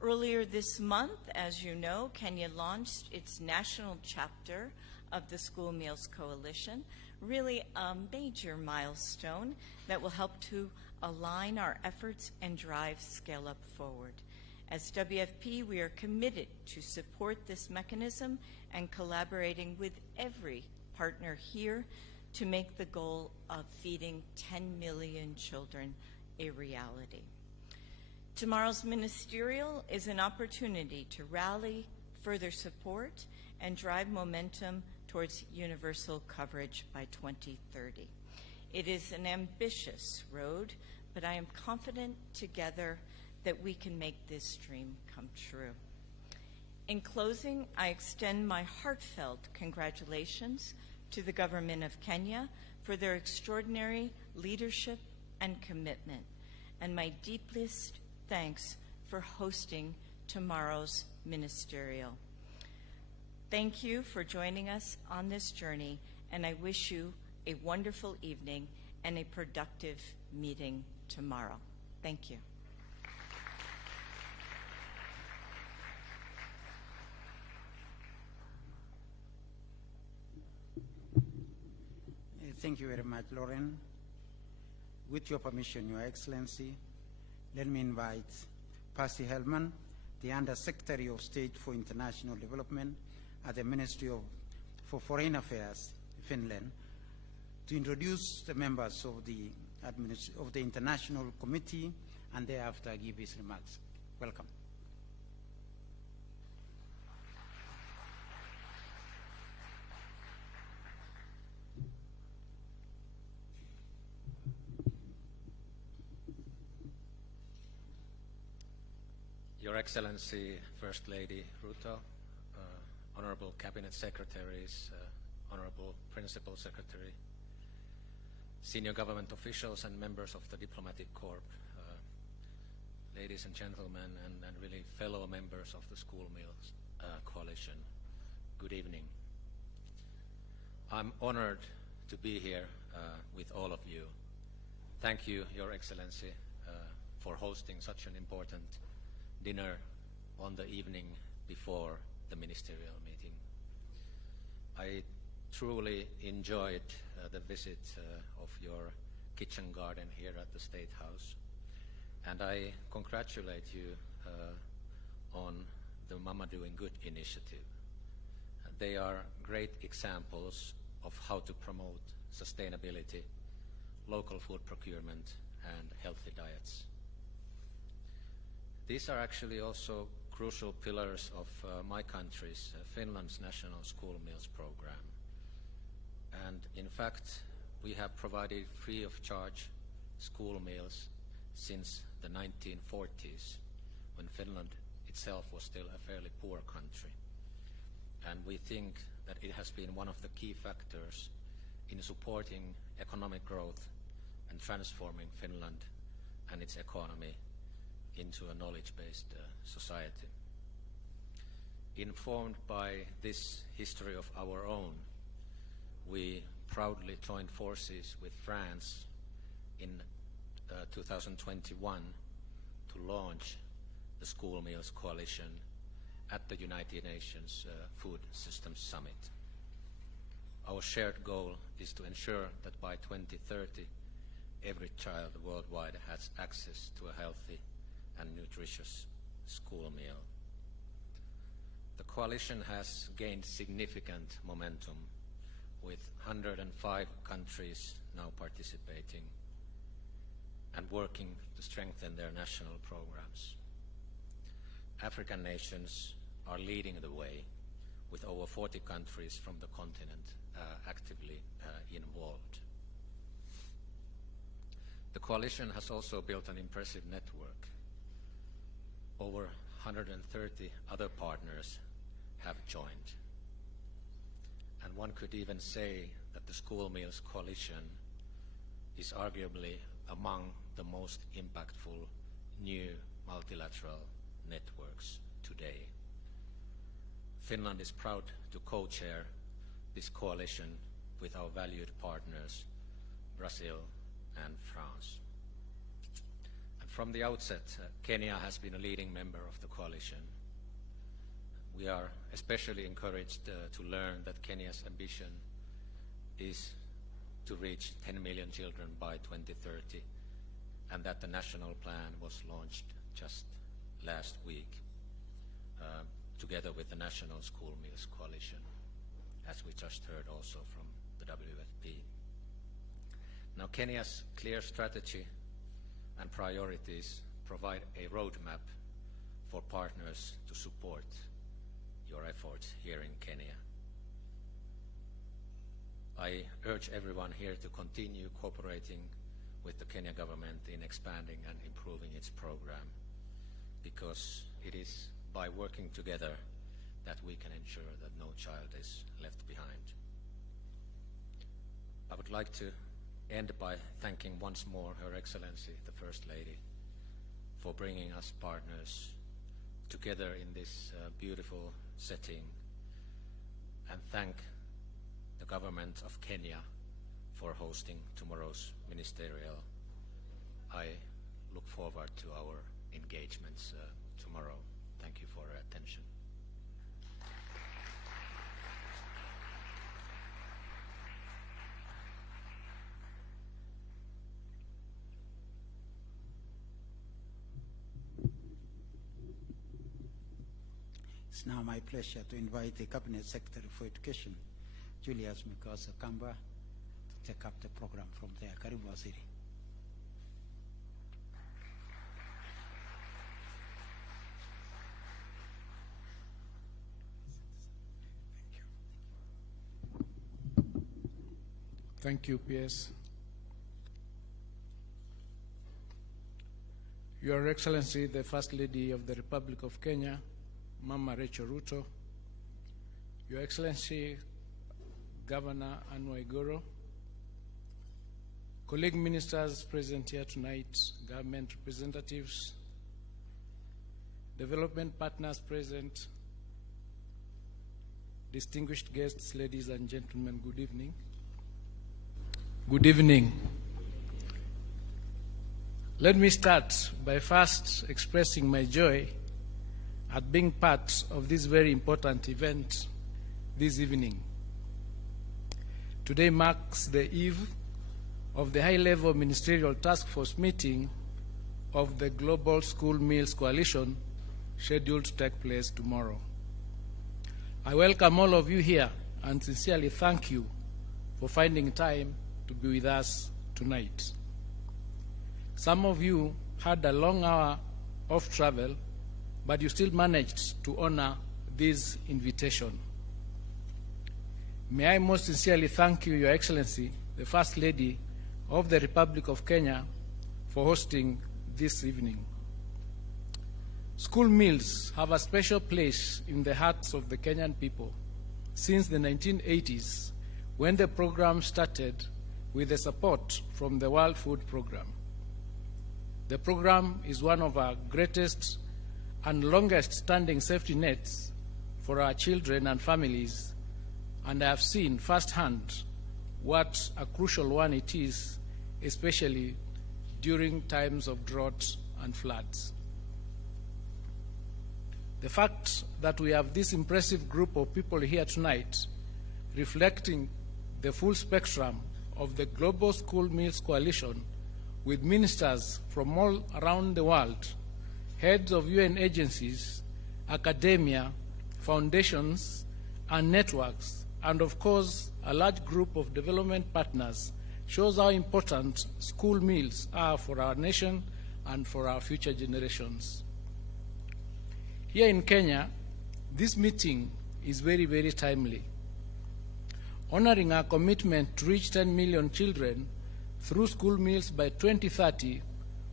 Earlier this month, as you know, Kenya launched its national chapter of the School Meals Coalition, really a major milestone that will help to align our efforts and drive scale up forward. As WFP, we are committed to support this mechanism and collaborating with every partner here to make the goal of feeding 10 million children a reality. Tomorrow's ministerial is an opportunity to rally further support and drive momentum towards universal coverage by 2030. It is an ambitious road, but I am confident together that we can make this dream come true. In closing, I extend my heartfelt congratulations to the government of Kenya for their extraordinary leadership and commitment, and my deepest thanks for hosting tomorrow's ministerial. Thank you for joining us on this journey, and I wish you a wonderful evening and a productive meeting tomorrow. Thank you. Thank you very much, Lauren. With your permission, Your Excellency, let me invite Percy Hellman, the Under-Secretary of State for International Development at the Ministry for Foreign Affairs, Finland, to introduce the members of the International Committee and thereafter give his remarks. Welcome. Your Excellency, First Lady Ruto, Honorable Cabinet Secretaries, Honorable Principal Secretary, senior government officials and members of the Diplomatic Corps, ladies and gentlemen, and really fellow members of the School Meals Coalition, good evening. I'm honored to be here with all of you. Thank you, Your Excellency, for hosting such an important dinner on the evening before the ministerial meeting. I truly enjoyed the visit of your kitchen garden here at the State House, and I congratulate you on the Mama Doing Good initiative. They are great examples of how to promote sustainability, local food procurement, and healthy diets. These are actually also crucial pillars of my country's, Finland's National School Meals Program. And in fact, we have provided free of charge school meals since the 1940s, when Finland itself was still a fairly poor country. And we think that it has been one of the key factors in supporting economic growth and transforming Finland and its economy into a knowledge-based society. Informed by this history of our own, we proudly joined forces with France in 2021 to launch the School Meals Coalition at the United Nations Food Systems Summit. Our shared goal is to ensure that by 2030, every child worldwide has access to a healthy and nutritious school meal. The coalition has gained significant momentum, with 105 countries now participating and working to strengthen their national programs. African nations are leading the way, with over 40 countries from the continent actively involved. The coalition has also built an impressive network. Over 130 other partners have joined. And one could even say that the School Meals Coalition is arguably among the most impactful new multilateral networks today. Finland is proud to co-chair this coalition with our valued partners, Brazil and France. And from the outset, Kenya has been a leading member of the coalition. We are especially encouraged to learn that Kenya's ambition is to reach 10 million children by 2030, and that the national plan was launched just last week, together with the National School Meals Coalition, as we just heard also from the WFP. Now, Kenya's clear strategy and priorities provide a roadmap for partners to support your efforts here in Kenya. I urge everyone here to continue cooperating with the Kenya government in expanding and improving its program, because it is by working together that we can ensure that no child is left behind. I would like to end by thanking once more Her Excellency, the First Lady, for bringing us partners together in this beautiful setting, and thank the government of Kenya for hosting tomorrow's ministerial. I look forward to our engagements tomorrow. Thank you for your attention. It's now my pleasure to invite the Cabinet Secretary for Education, Julius Mikasa Kamba, to take up the program from there. Karibu Waziri. Thank you, PS. Your Excellency, the First Lady of the Republic of Kenya, Mama Rachel Ruto, Your Excellency, Governor Anne Waiguru, colleague ministers present here tonight, government representatives, development partners present, distinguished guests, ladies and gentlemen, good evening. Good evening. Let me start by first expressing my joy at being part of this very important event this evening. Today marks the eve of the high-level ministerial task force meeting of the Global School Meals Coalition scheduled to take place tomorrow. I welcome all of you here and sincerely thank you for finding time to be with us tonight. Some of you had a long hour of travel, but you still managed to honor this invitation. May I most sincerely thank you, Your Excellency, the First Lady of the Republic of Kenya, for hosting this evening. School meals have a special place in the hearts of the Kenyan people since the 1980s, when the program started with the support from the World Food Program. The program is one of our greatest and longest standing safety nets for our children and families, and I have seen firsthand what a crucial one it is, especially during times of drought and floods. The fact that we have this impressive group of people here tonight reflecting the full spectrum of the Global School Meals Coalition, with ministers from all around the world, heads of UN agencies, academia, foundations, and networks, and of course, a large group of development partners, shows how important school meals are for our nation and for our future generations. Here in Kenya, this meeting is very, very timely. Honoring our commitment to reach 10 million children through school meals by 2030,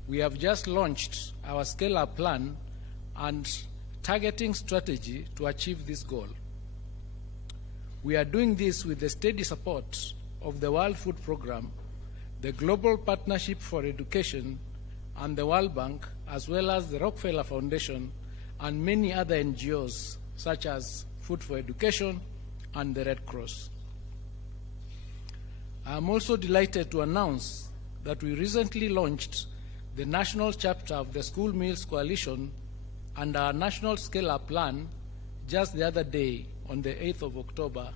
we have just launched our scale-up plan and targeting strategy to achieve this goal. We are doing this with the steady support of the World Food Program, the Global Partnership for Education, and the World Bank, as well as the Rockefeller Foundation and many other NGOs, such as Food for Education and the Red Cross. I am also delighted to announce that we recently launched the national chapter of the School Meals Coalition and our national scale-up plan just the other day on the 8th of October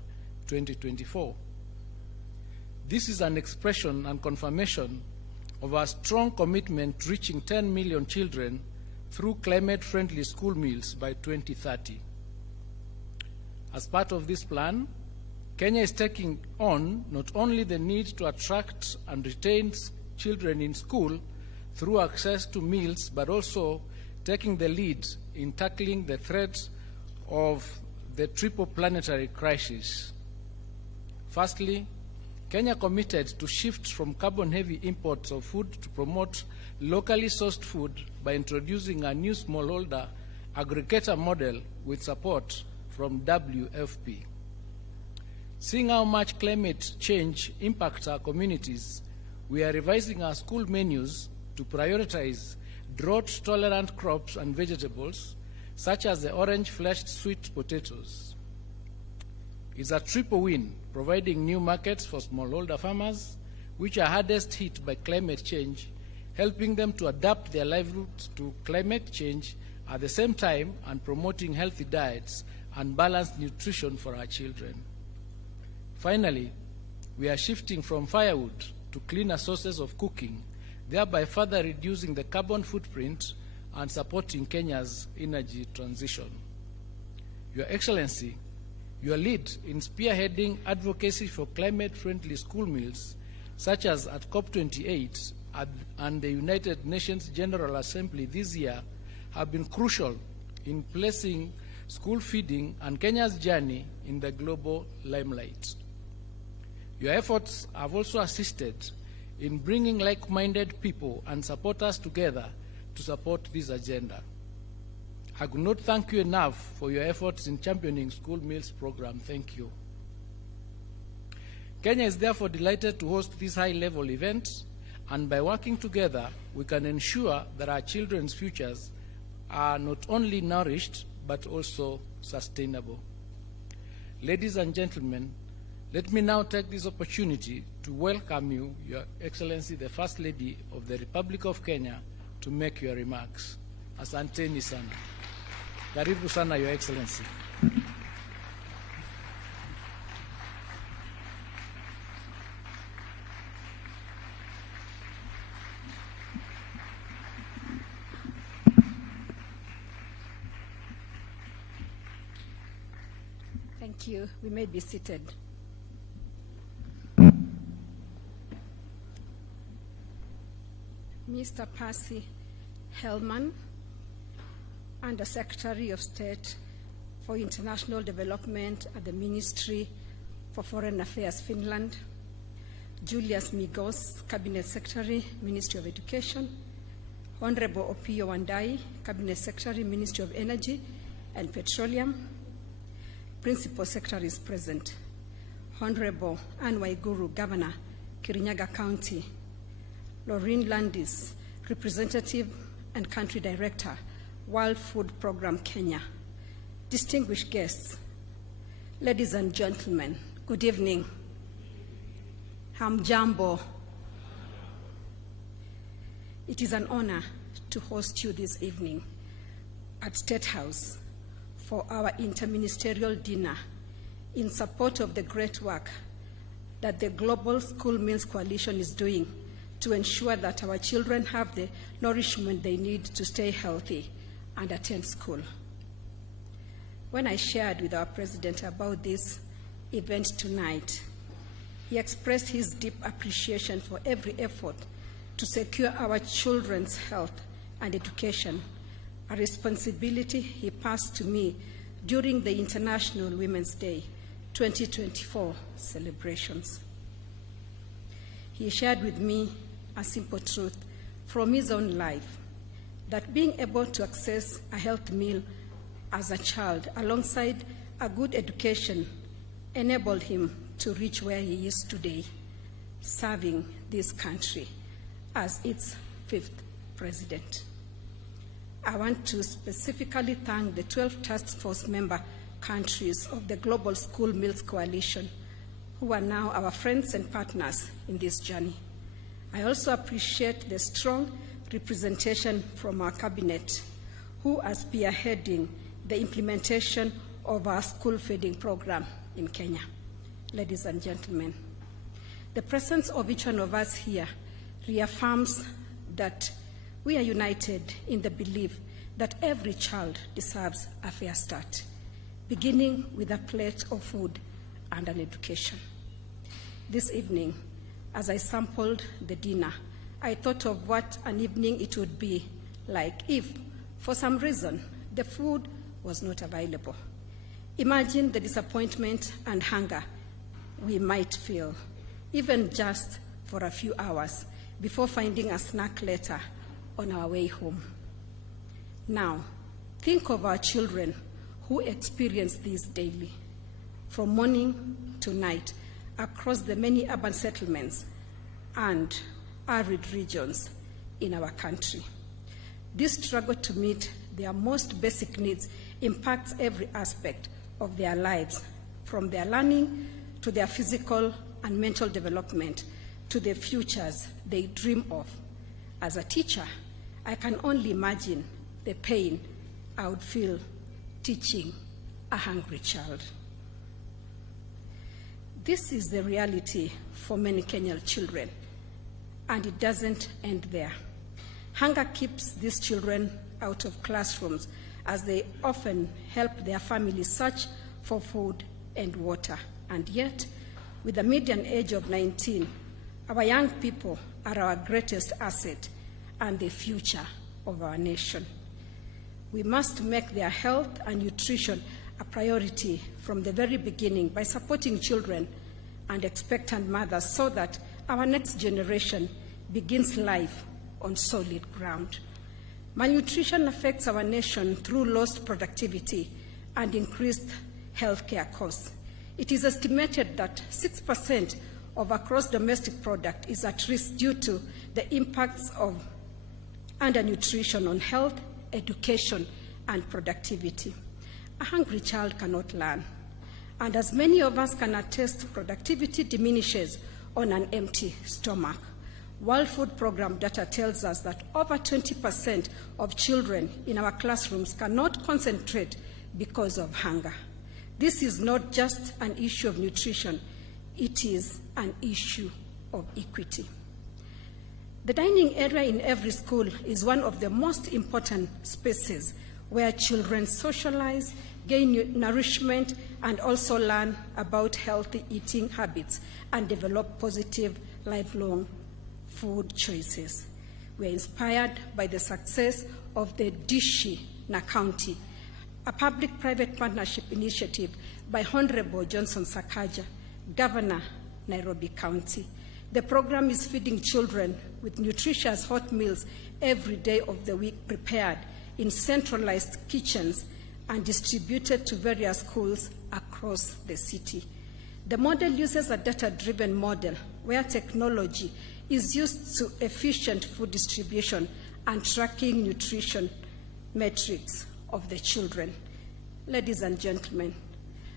2024. This is an expression and confirmation of our strong commitment to reaching 10 million children through climate-friendly school meals by 2030. As part of this plan, Kenya is taking on not only the need to attract and retain children in school through access to meals, but also taking the lead in tackling the threat of the triple planetary crisis. Firstly, Kenya committed to shift from carbon-heavy imports of food to promote locally sourced food by introducing a new smallholder aggregator model with support from WFP. Seeing how much climate change impacts our communities, we are revising our school menus to prioritize drought-tolerant crops and vegetables, such as the orange-fleshed sweet potatoes. It's a triple win, providing new markets for smallholder farmers, which are hardest hit by climate change, helping them to adapt their livelihoods to climate change at the same time and promoting healthy diets and balanced nutrition for our children. Finally, we are shifting from firewood to cleaner sources of cooking, thereby further reducing the carbon footprint and supporting Kenya's energy transition. Your Excellency, your lead in spearheading advocacy for climate-friendly school meals such as at COP28 and the United Nations General Assembly this year, have been crucial in placing school feeding and Kenya's journey in the global limelight. Your efforts have also assisted in bringing like-minded people and supporters together to support this agenda. I could not thank you enough for your efforts in championing school meals program. Thank you. Kenya is therefore delighted to host this high-level event, and by working together, we can ensure that our children's futures are not only nourished, but also sustainable. Ladies and gentlemen, let me now take this opportunity to welcome you, Your Excellency, the First Lady of the Republic of Kenya, to make your remarks. Asanteni sana. Karibu sana, Your Excellency. Thank you. We may be seated. Mr. Percy Hellman, Under Secretary of State for International Development at the Ministry for Foreign Affairs, Finland. Julius Migos, Cabinet Secretary, Ministry of Education. Honorable Opiyo Wandayi, Cabinet Secretary, Ministry of Energy and Petroleum. Principal Secretaries present. Honorable Anne Waiguru, Governor, Kirinyaga County. Laureen Landis, Representative and Country Director, World Food Program, Kenya. Distinguished guests, ladies and gentlemen, good evening. Hamjambo. It is an honor to host you this evening at State House for our interministerial dinner in support of the great work that the Global School Meals Coalition is doing to ensure that our children have the nourishment they need to stay healthy and attend school. When I shared with our president about this event tonight, he expressed his deep appreciation for every effort to secure our children's health and education, a responsibility he passed to me during the International Women's Day 2024 celebrations. He shared with me a simple truth from his own life, that being able to access a healthy meal as a child alongside a good education enabled him to reach where he is today, serving this country as its 5th president. I want to specifically thank the 12 task force member countries of the Global School Meals Coalition, who are now our friends and partners in this journey. I also appreciate the strong representation from our cabinet, who are spearheading the implementation of our school feeding program in Kenya. Ladies and gentlemen, the presence of each one of us here reaffirms that we are united in the belief that every child deserves a fair start, beginning with a plate of food and an education. This evening, as I sampled the dinner, I thought of what an evening it would be like if, for some reason, the food was not available. Imagine the disappointment and hunger we might feel, even just for a few hours, before finding a snack later on our way home. Now, think of our children who experience this daily, from morning to night, across the many urban settlements and arid regions in our country. This struggle to meet their most basic needs impacts every aspect of their lives, from their learning to their physical and mental development to the futures they dream of. As a teacher, I can only imagine the pain I would feel teaching a hungry child. This is the reality for many Kenyan children, and it doesn't end there. Hunger keeps these children out of classrooms as they often help their families search for food and water. And yet, with a median age of 19, Our young people are our greatest asset and the future of our nation. We must make their health and nutrition a priority from the very beginning by supporting children and expectant mothers so that our next generation begins life on solid ground. Malnutrition affects our nation through lost productivity and increased healthcare costs. It is estimated that 6% of our gross domestic product is at risk due to the impacts of undernutrition on health, education, and productivity. A hungry child cannot learn, and as many of us can attest, productivity diminishes on an empty stomach. World Food Programme data tells us that over 20% of children in our classrooms cannot concentrate because of hunger. This is not just an issue of nutrition, it is an issue of equity. The dining area in every school is one of the most important spaces where children socialize, gain nourishment, and also learn about healthy eating habits and develop positive lifelong food choices. We are inspired by the success of the Dishi na County, a public-private partnership initiative by Honorable Johnson Sakaja, Governor, Nairobi County. The program is feeding children with nutritious hot meals every day of the week, prepared in centralized kitchens and distributed to various schools across the city. The model uses a data-driven model where technology is used to efficient food distribution and tracking nutrition metrics of the children. Ladies and gentlemen,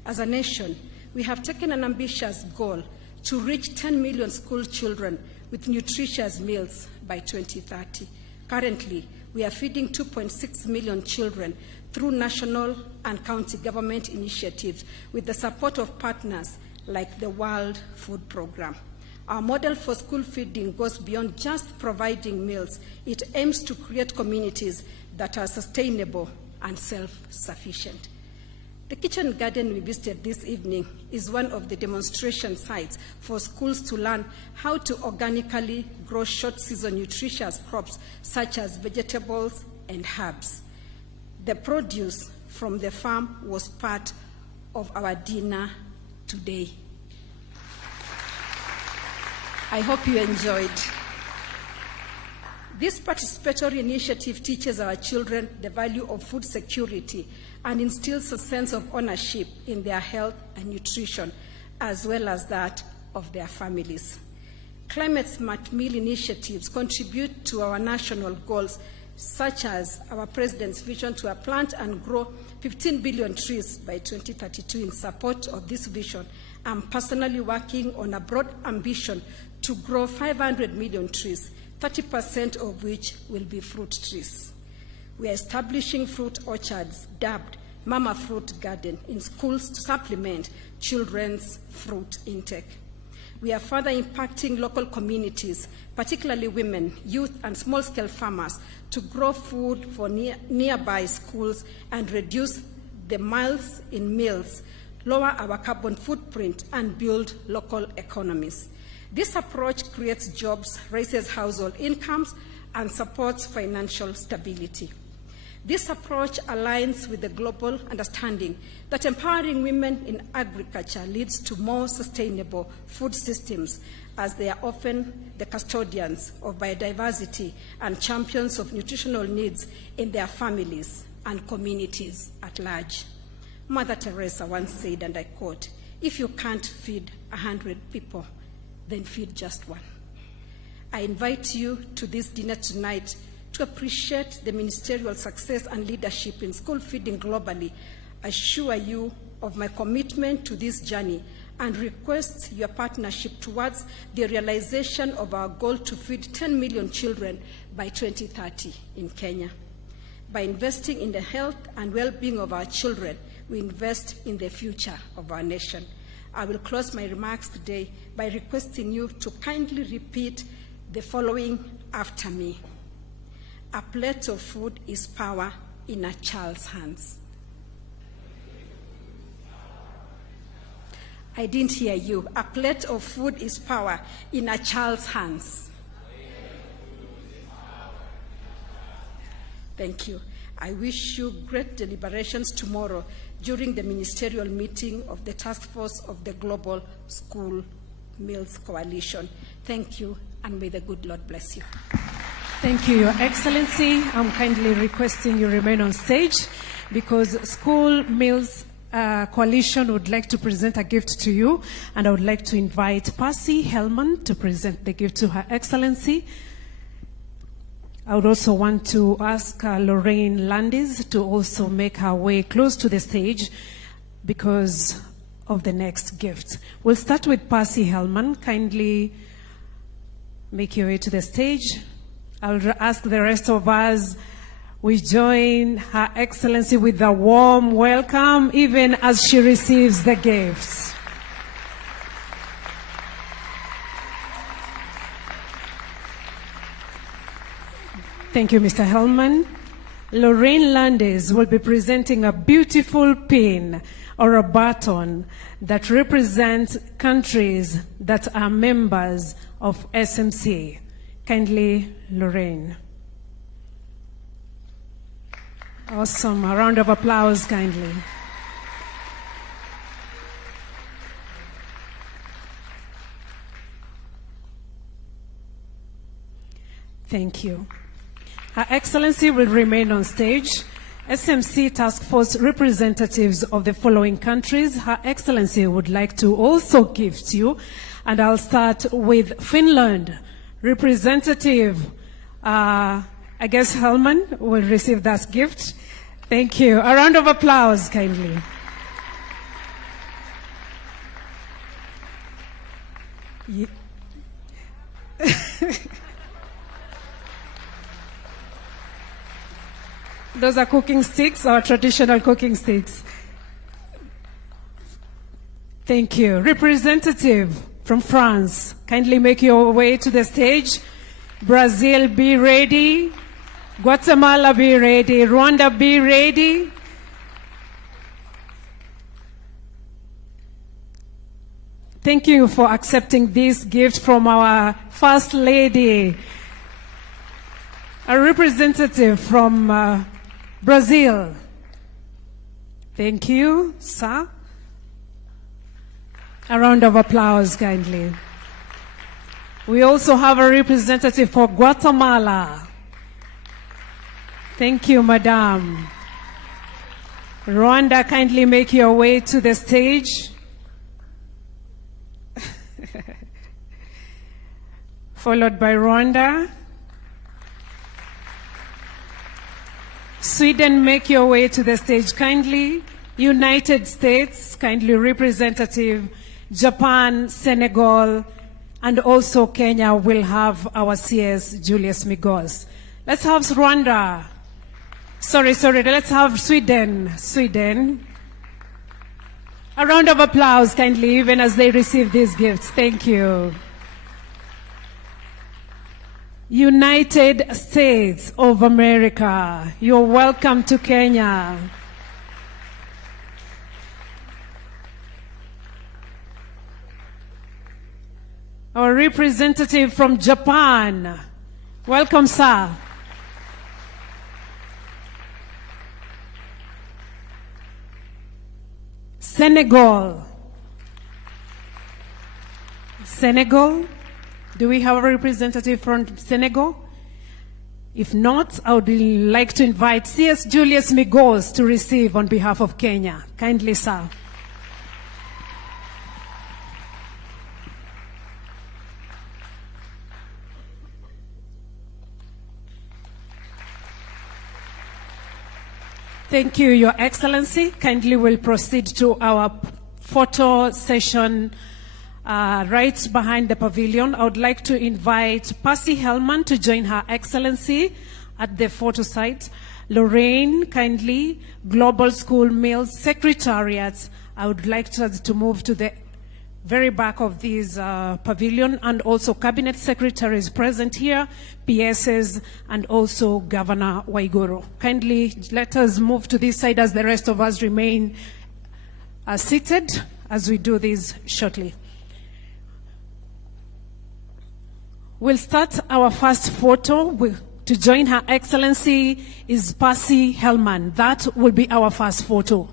as a nation, we have taken an ambitious goal to reach 10 million school children with nutritious meals by 2030. Currently, we are feeding 2.6 million children through national and county government initiatives with the support of partners like the World Food Programme. Our model for school feeding goes beyond just providing meals. It aims to create communities that are sustainable and self-sufficient. The kitchen garden we visited this evening is one of the demonstration sites for schools to learn how to organically grow short-season nutritious crops such as vegetables and herbs. The produce from the farm was part of our dinner today. I hope you enjoyed. This participatory initiative teaches our children the value of food security and instills a sense of ownership in their health and nutrition, as well as that of their families. Climate smart meal initiatives contribute to our national goals, such as our President's vision to plant and grow 15 billion trees by 2032. In support of this vision, I'm personally working on a broad ambition to grow 500 million trees, 30% of which will be fruit trees. We are establishing fruit orchards dubbed Mama Fruit Garden in schools to supplement children's fruit intake. We are further impacting local communities, particularly women, youth, and small-scale farmers, to grow food for nearby schools and reduce the miles in meals, lower our carbon footprint, and build local economies. This approach creates jobs, raises household incomes, and supports financial stability. This approach aligns with the global understanding that empowering women in agriculture leads to more sustainable food systems, as they are often the custodians of biodiversity and champions of nutritional needs in their families and communities at large. Mother Teresa once said, and I quote, "If you can't feed 100 people, then feed just one." I invite you to this dinner tonight to appreciate the ministerial success and leadership in school feeding globally, assure you of my commitment to this journey, and request your partnership towards the realization of our goal to feed 10 million children by 2030 in Kenya. By investing in the health and well-being of our children, we invest in the future of our nation. I will close my remarks today by requesting you to kindly repeat the following after me. A plate of food is power in a child's hands. I didn't hear you. A plate of food is power in a child's hands. Thank you. I wish you great deliberations tomorrow during the ministerial meeting of the Task Force of the Global School Meals Coalition. Thank you, and may the good Lord bless you. Thank you, Your Excellency. I'm kindly requesting you remain on stage because School Meals Coalition would like to present a gift to you, and I would like to invite Percy Hellman to present the gift to Her Excellency. I would also want to ask Lorraine Landis to also make her way close to the stage because of the next gift. We'll start with Percy Hellman. Kindly make your way to the stage. I'll ask the rest of us, we join Her Excellency with a warm welcome, even as she receives the gifts. Thank you, Mr. Hellman. Lorraine Landis will be presenting a beautiful pin or a baton that represents countries that are members of SMC. Kindly, Lorraine. Awesome. A round of applause, kindly. Thank you. Her Excellency will remain on stage. SMC Task Force representatives of the following countries, Her Excellency would like to also gift you. And I'll start with Finland. Representative, I guess Hellman will receive that gift. Thank you. A round of applause, kindly. Those are cooking sticks, or traditional cooking sticks. Thank you. Representative from France, kindly make your way to the stage. Brazil, be ready. Guatemala, be ready. Rwanda, be ready. Thank you for accepting this gift from our First Lady. A representative from Brazil. Thank you, sir. A round of applause, kindly. We also have a representative for Guatemala. Thank you, madam. Rwanda, kindly make your way to the stage. Followed by Rwanda. Sweden, make your way to the stage kindly. United States, kindly representative. Japan, Senegal, and also Kenya will have our CS Julius Migos. Let's have Rwanda. Sorry, let's have Sweden. A round of applause kindly, even as they receive these gifts. Thank you. United States of America, you're welcome to Kenya. Our representative from Japan, welcome, sir. Senegal. Do we have a representative from Senegal? If not, I would like to invite CS Julius Migos to receive on behalf of Kenya. Kindly, sir. Thank you, Your Excellency. Kindly we'll proceed to our photo session right behind the pavilion. I would like to invite Percy Hellman to join Her Excellency at the photo site. Lorraine, kindly, Global School Meals Secretariat. I would like us to move to the very back of this pavilion, and also Cabinet Secretaries present here, PSs, and also Governor Waiguru. Kindly let us move to this side as the rest of us remain seated as we do this shortly. We'll start our first photo. To join Her Excellency is Percy Hellman. That will be our first photo.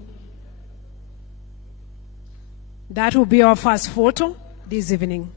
That will be our first photo this evening.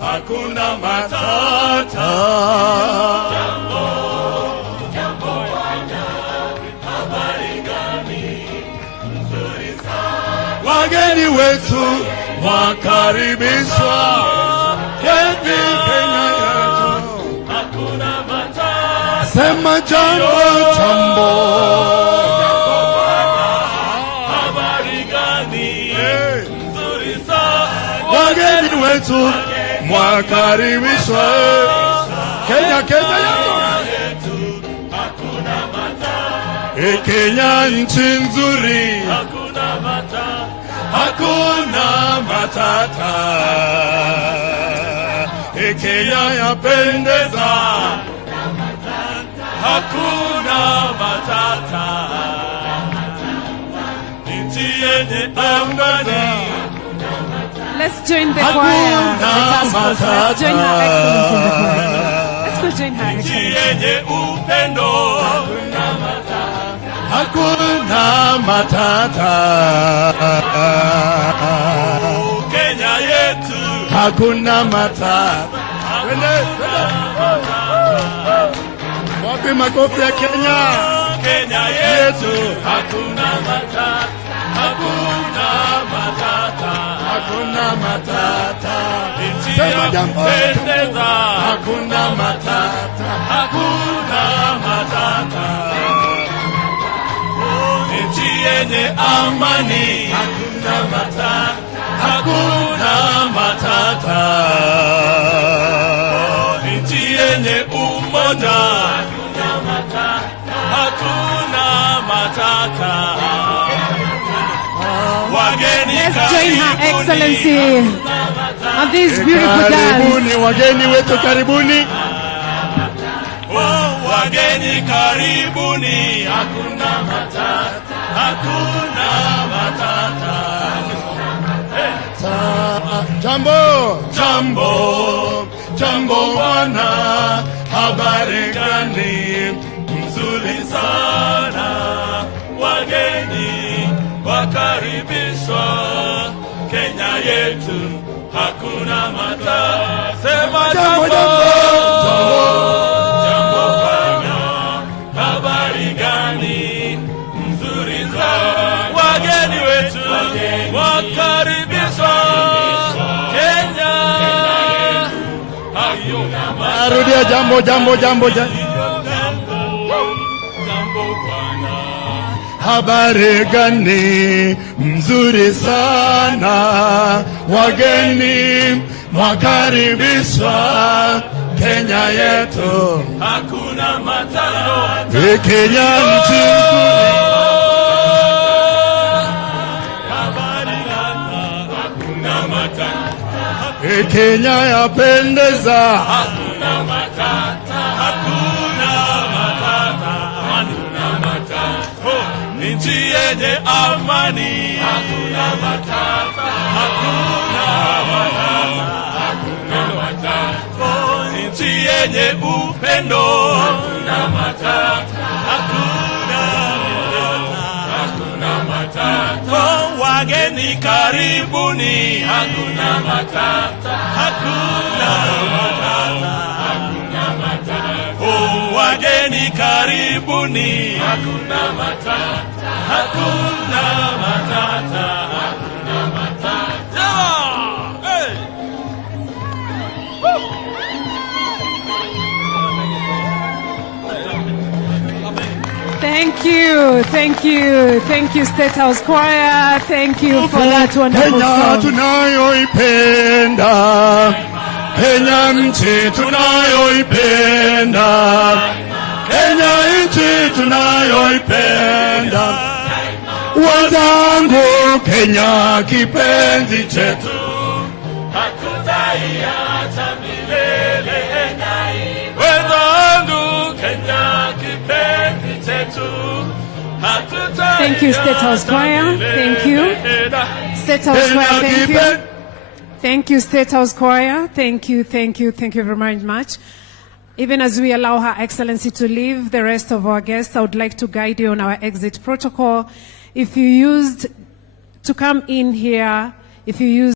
hakuna matata. Jambo bwana, habari gani? Nzuri sana. Wageni wetu wakaribishwa kwenye Kenya yetu. Hakuna matata. Sema jambo jambo. Habari gani? Nzuri sana. Wageni wetu mwakaribishwa Kenya Kenya yetu. Hakuna matata. Kenya nchi nzuri. Hakuna matata. Hakuna matata. Kenya yapendeza. Hakuna matata. Nchi yenye amani. Let's join the choir. Let's join Her Excellency in the choir. Let's go join Her Nchi Excellency. yenye upendo. Hakuna matata. Kenya yetu. Hakuna matata. Wapi makofi ya Kenya? Kenya yetu. Hakuna matata. Hakuna matata. Hakuna matata. Nchi Sema ya jambo. kupendeza. Hakuna matata. Hakuna matata. Nchi yenye amani. Hakuna matata. Hakuna matata. Nchi yenye umoja. Hakuna matata. Wageni Let's join Her karibuni. Excellency on this beautiful dance. Karibuni wageni wetu, karibuni. Oh, wageni karibuni. Hakuna matata. Hakuna matata. Jambo Jambo. jambo bwana, habari gani? Nzuri sana. Wageni wakaribishwa Kenya yetu. Hakuna matata. Sema Jambo jambo. jambo. Jambo bwana, habari gani? Nzuri sana. Wageni wetu wakaribishwa Kenya. Hakuna matata. Arudia jambo jambo jambo jambo. Jambo bwana. Habari gani? Mzuri sana. Wageni mwakaribishwa Kenya yetu. Hakuna matata. Kenya nchi nzuri. Habari gani? Hakuna matata. Kenya yapendeza. Hakuna matata. Hakuna matata. Hakuna matata. Nchi yenye amani. Hakuna matata. Hakuna matata. Hakuna matata. Nchi yenye upendo. Hakuna matata. Hakuna matata. Hakuna matata. Wageni karibuni. Hakuna matata. Hakuna matata. Hakuna matata. Wageni karibuni. Hakuna matata. Hakuna matata. Hakuna matata. Hey! Thank you, thank you, thank you, State House Choir. Thank you for that wonderful Kenya song. tunayoipenda, Kenya nchi tunayoipenda, Kenya nchi tunayoipenda. Wazangu, Kenya kipenzi chetu, Hatutaiacha milele. Wenzangu, Kenya kipenzi chetu. Hatutaiacha Thank you, State House Choir. Thank you. State House Choir, thank you. Thank you, State House Choir. Thank you, thank you, thank you very much. Even as we allow Her Excellency to leave the rest of our guests, I would like to guide you on our exit protocol. If you used to come in here, if you used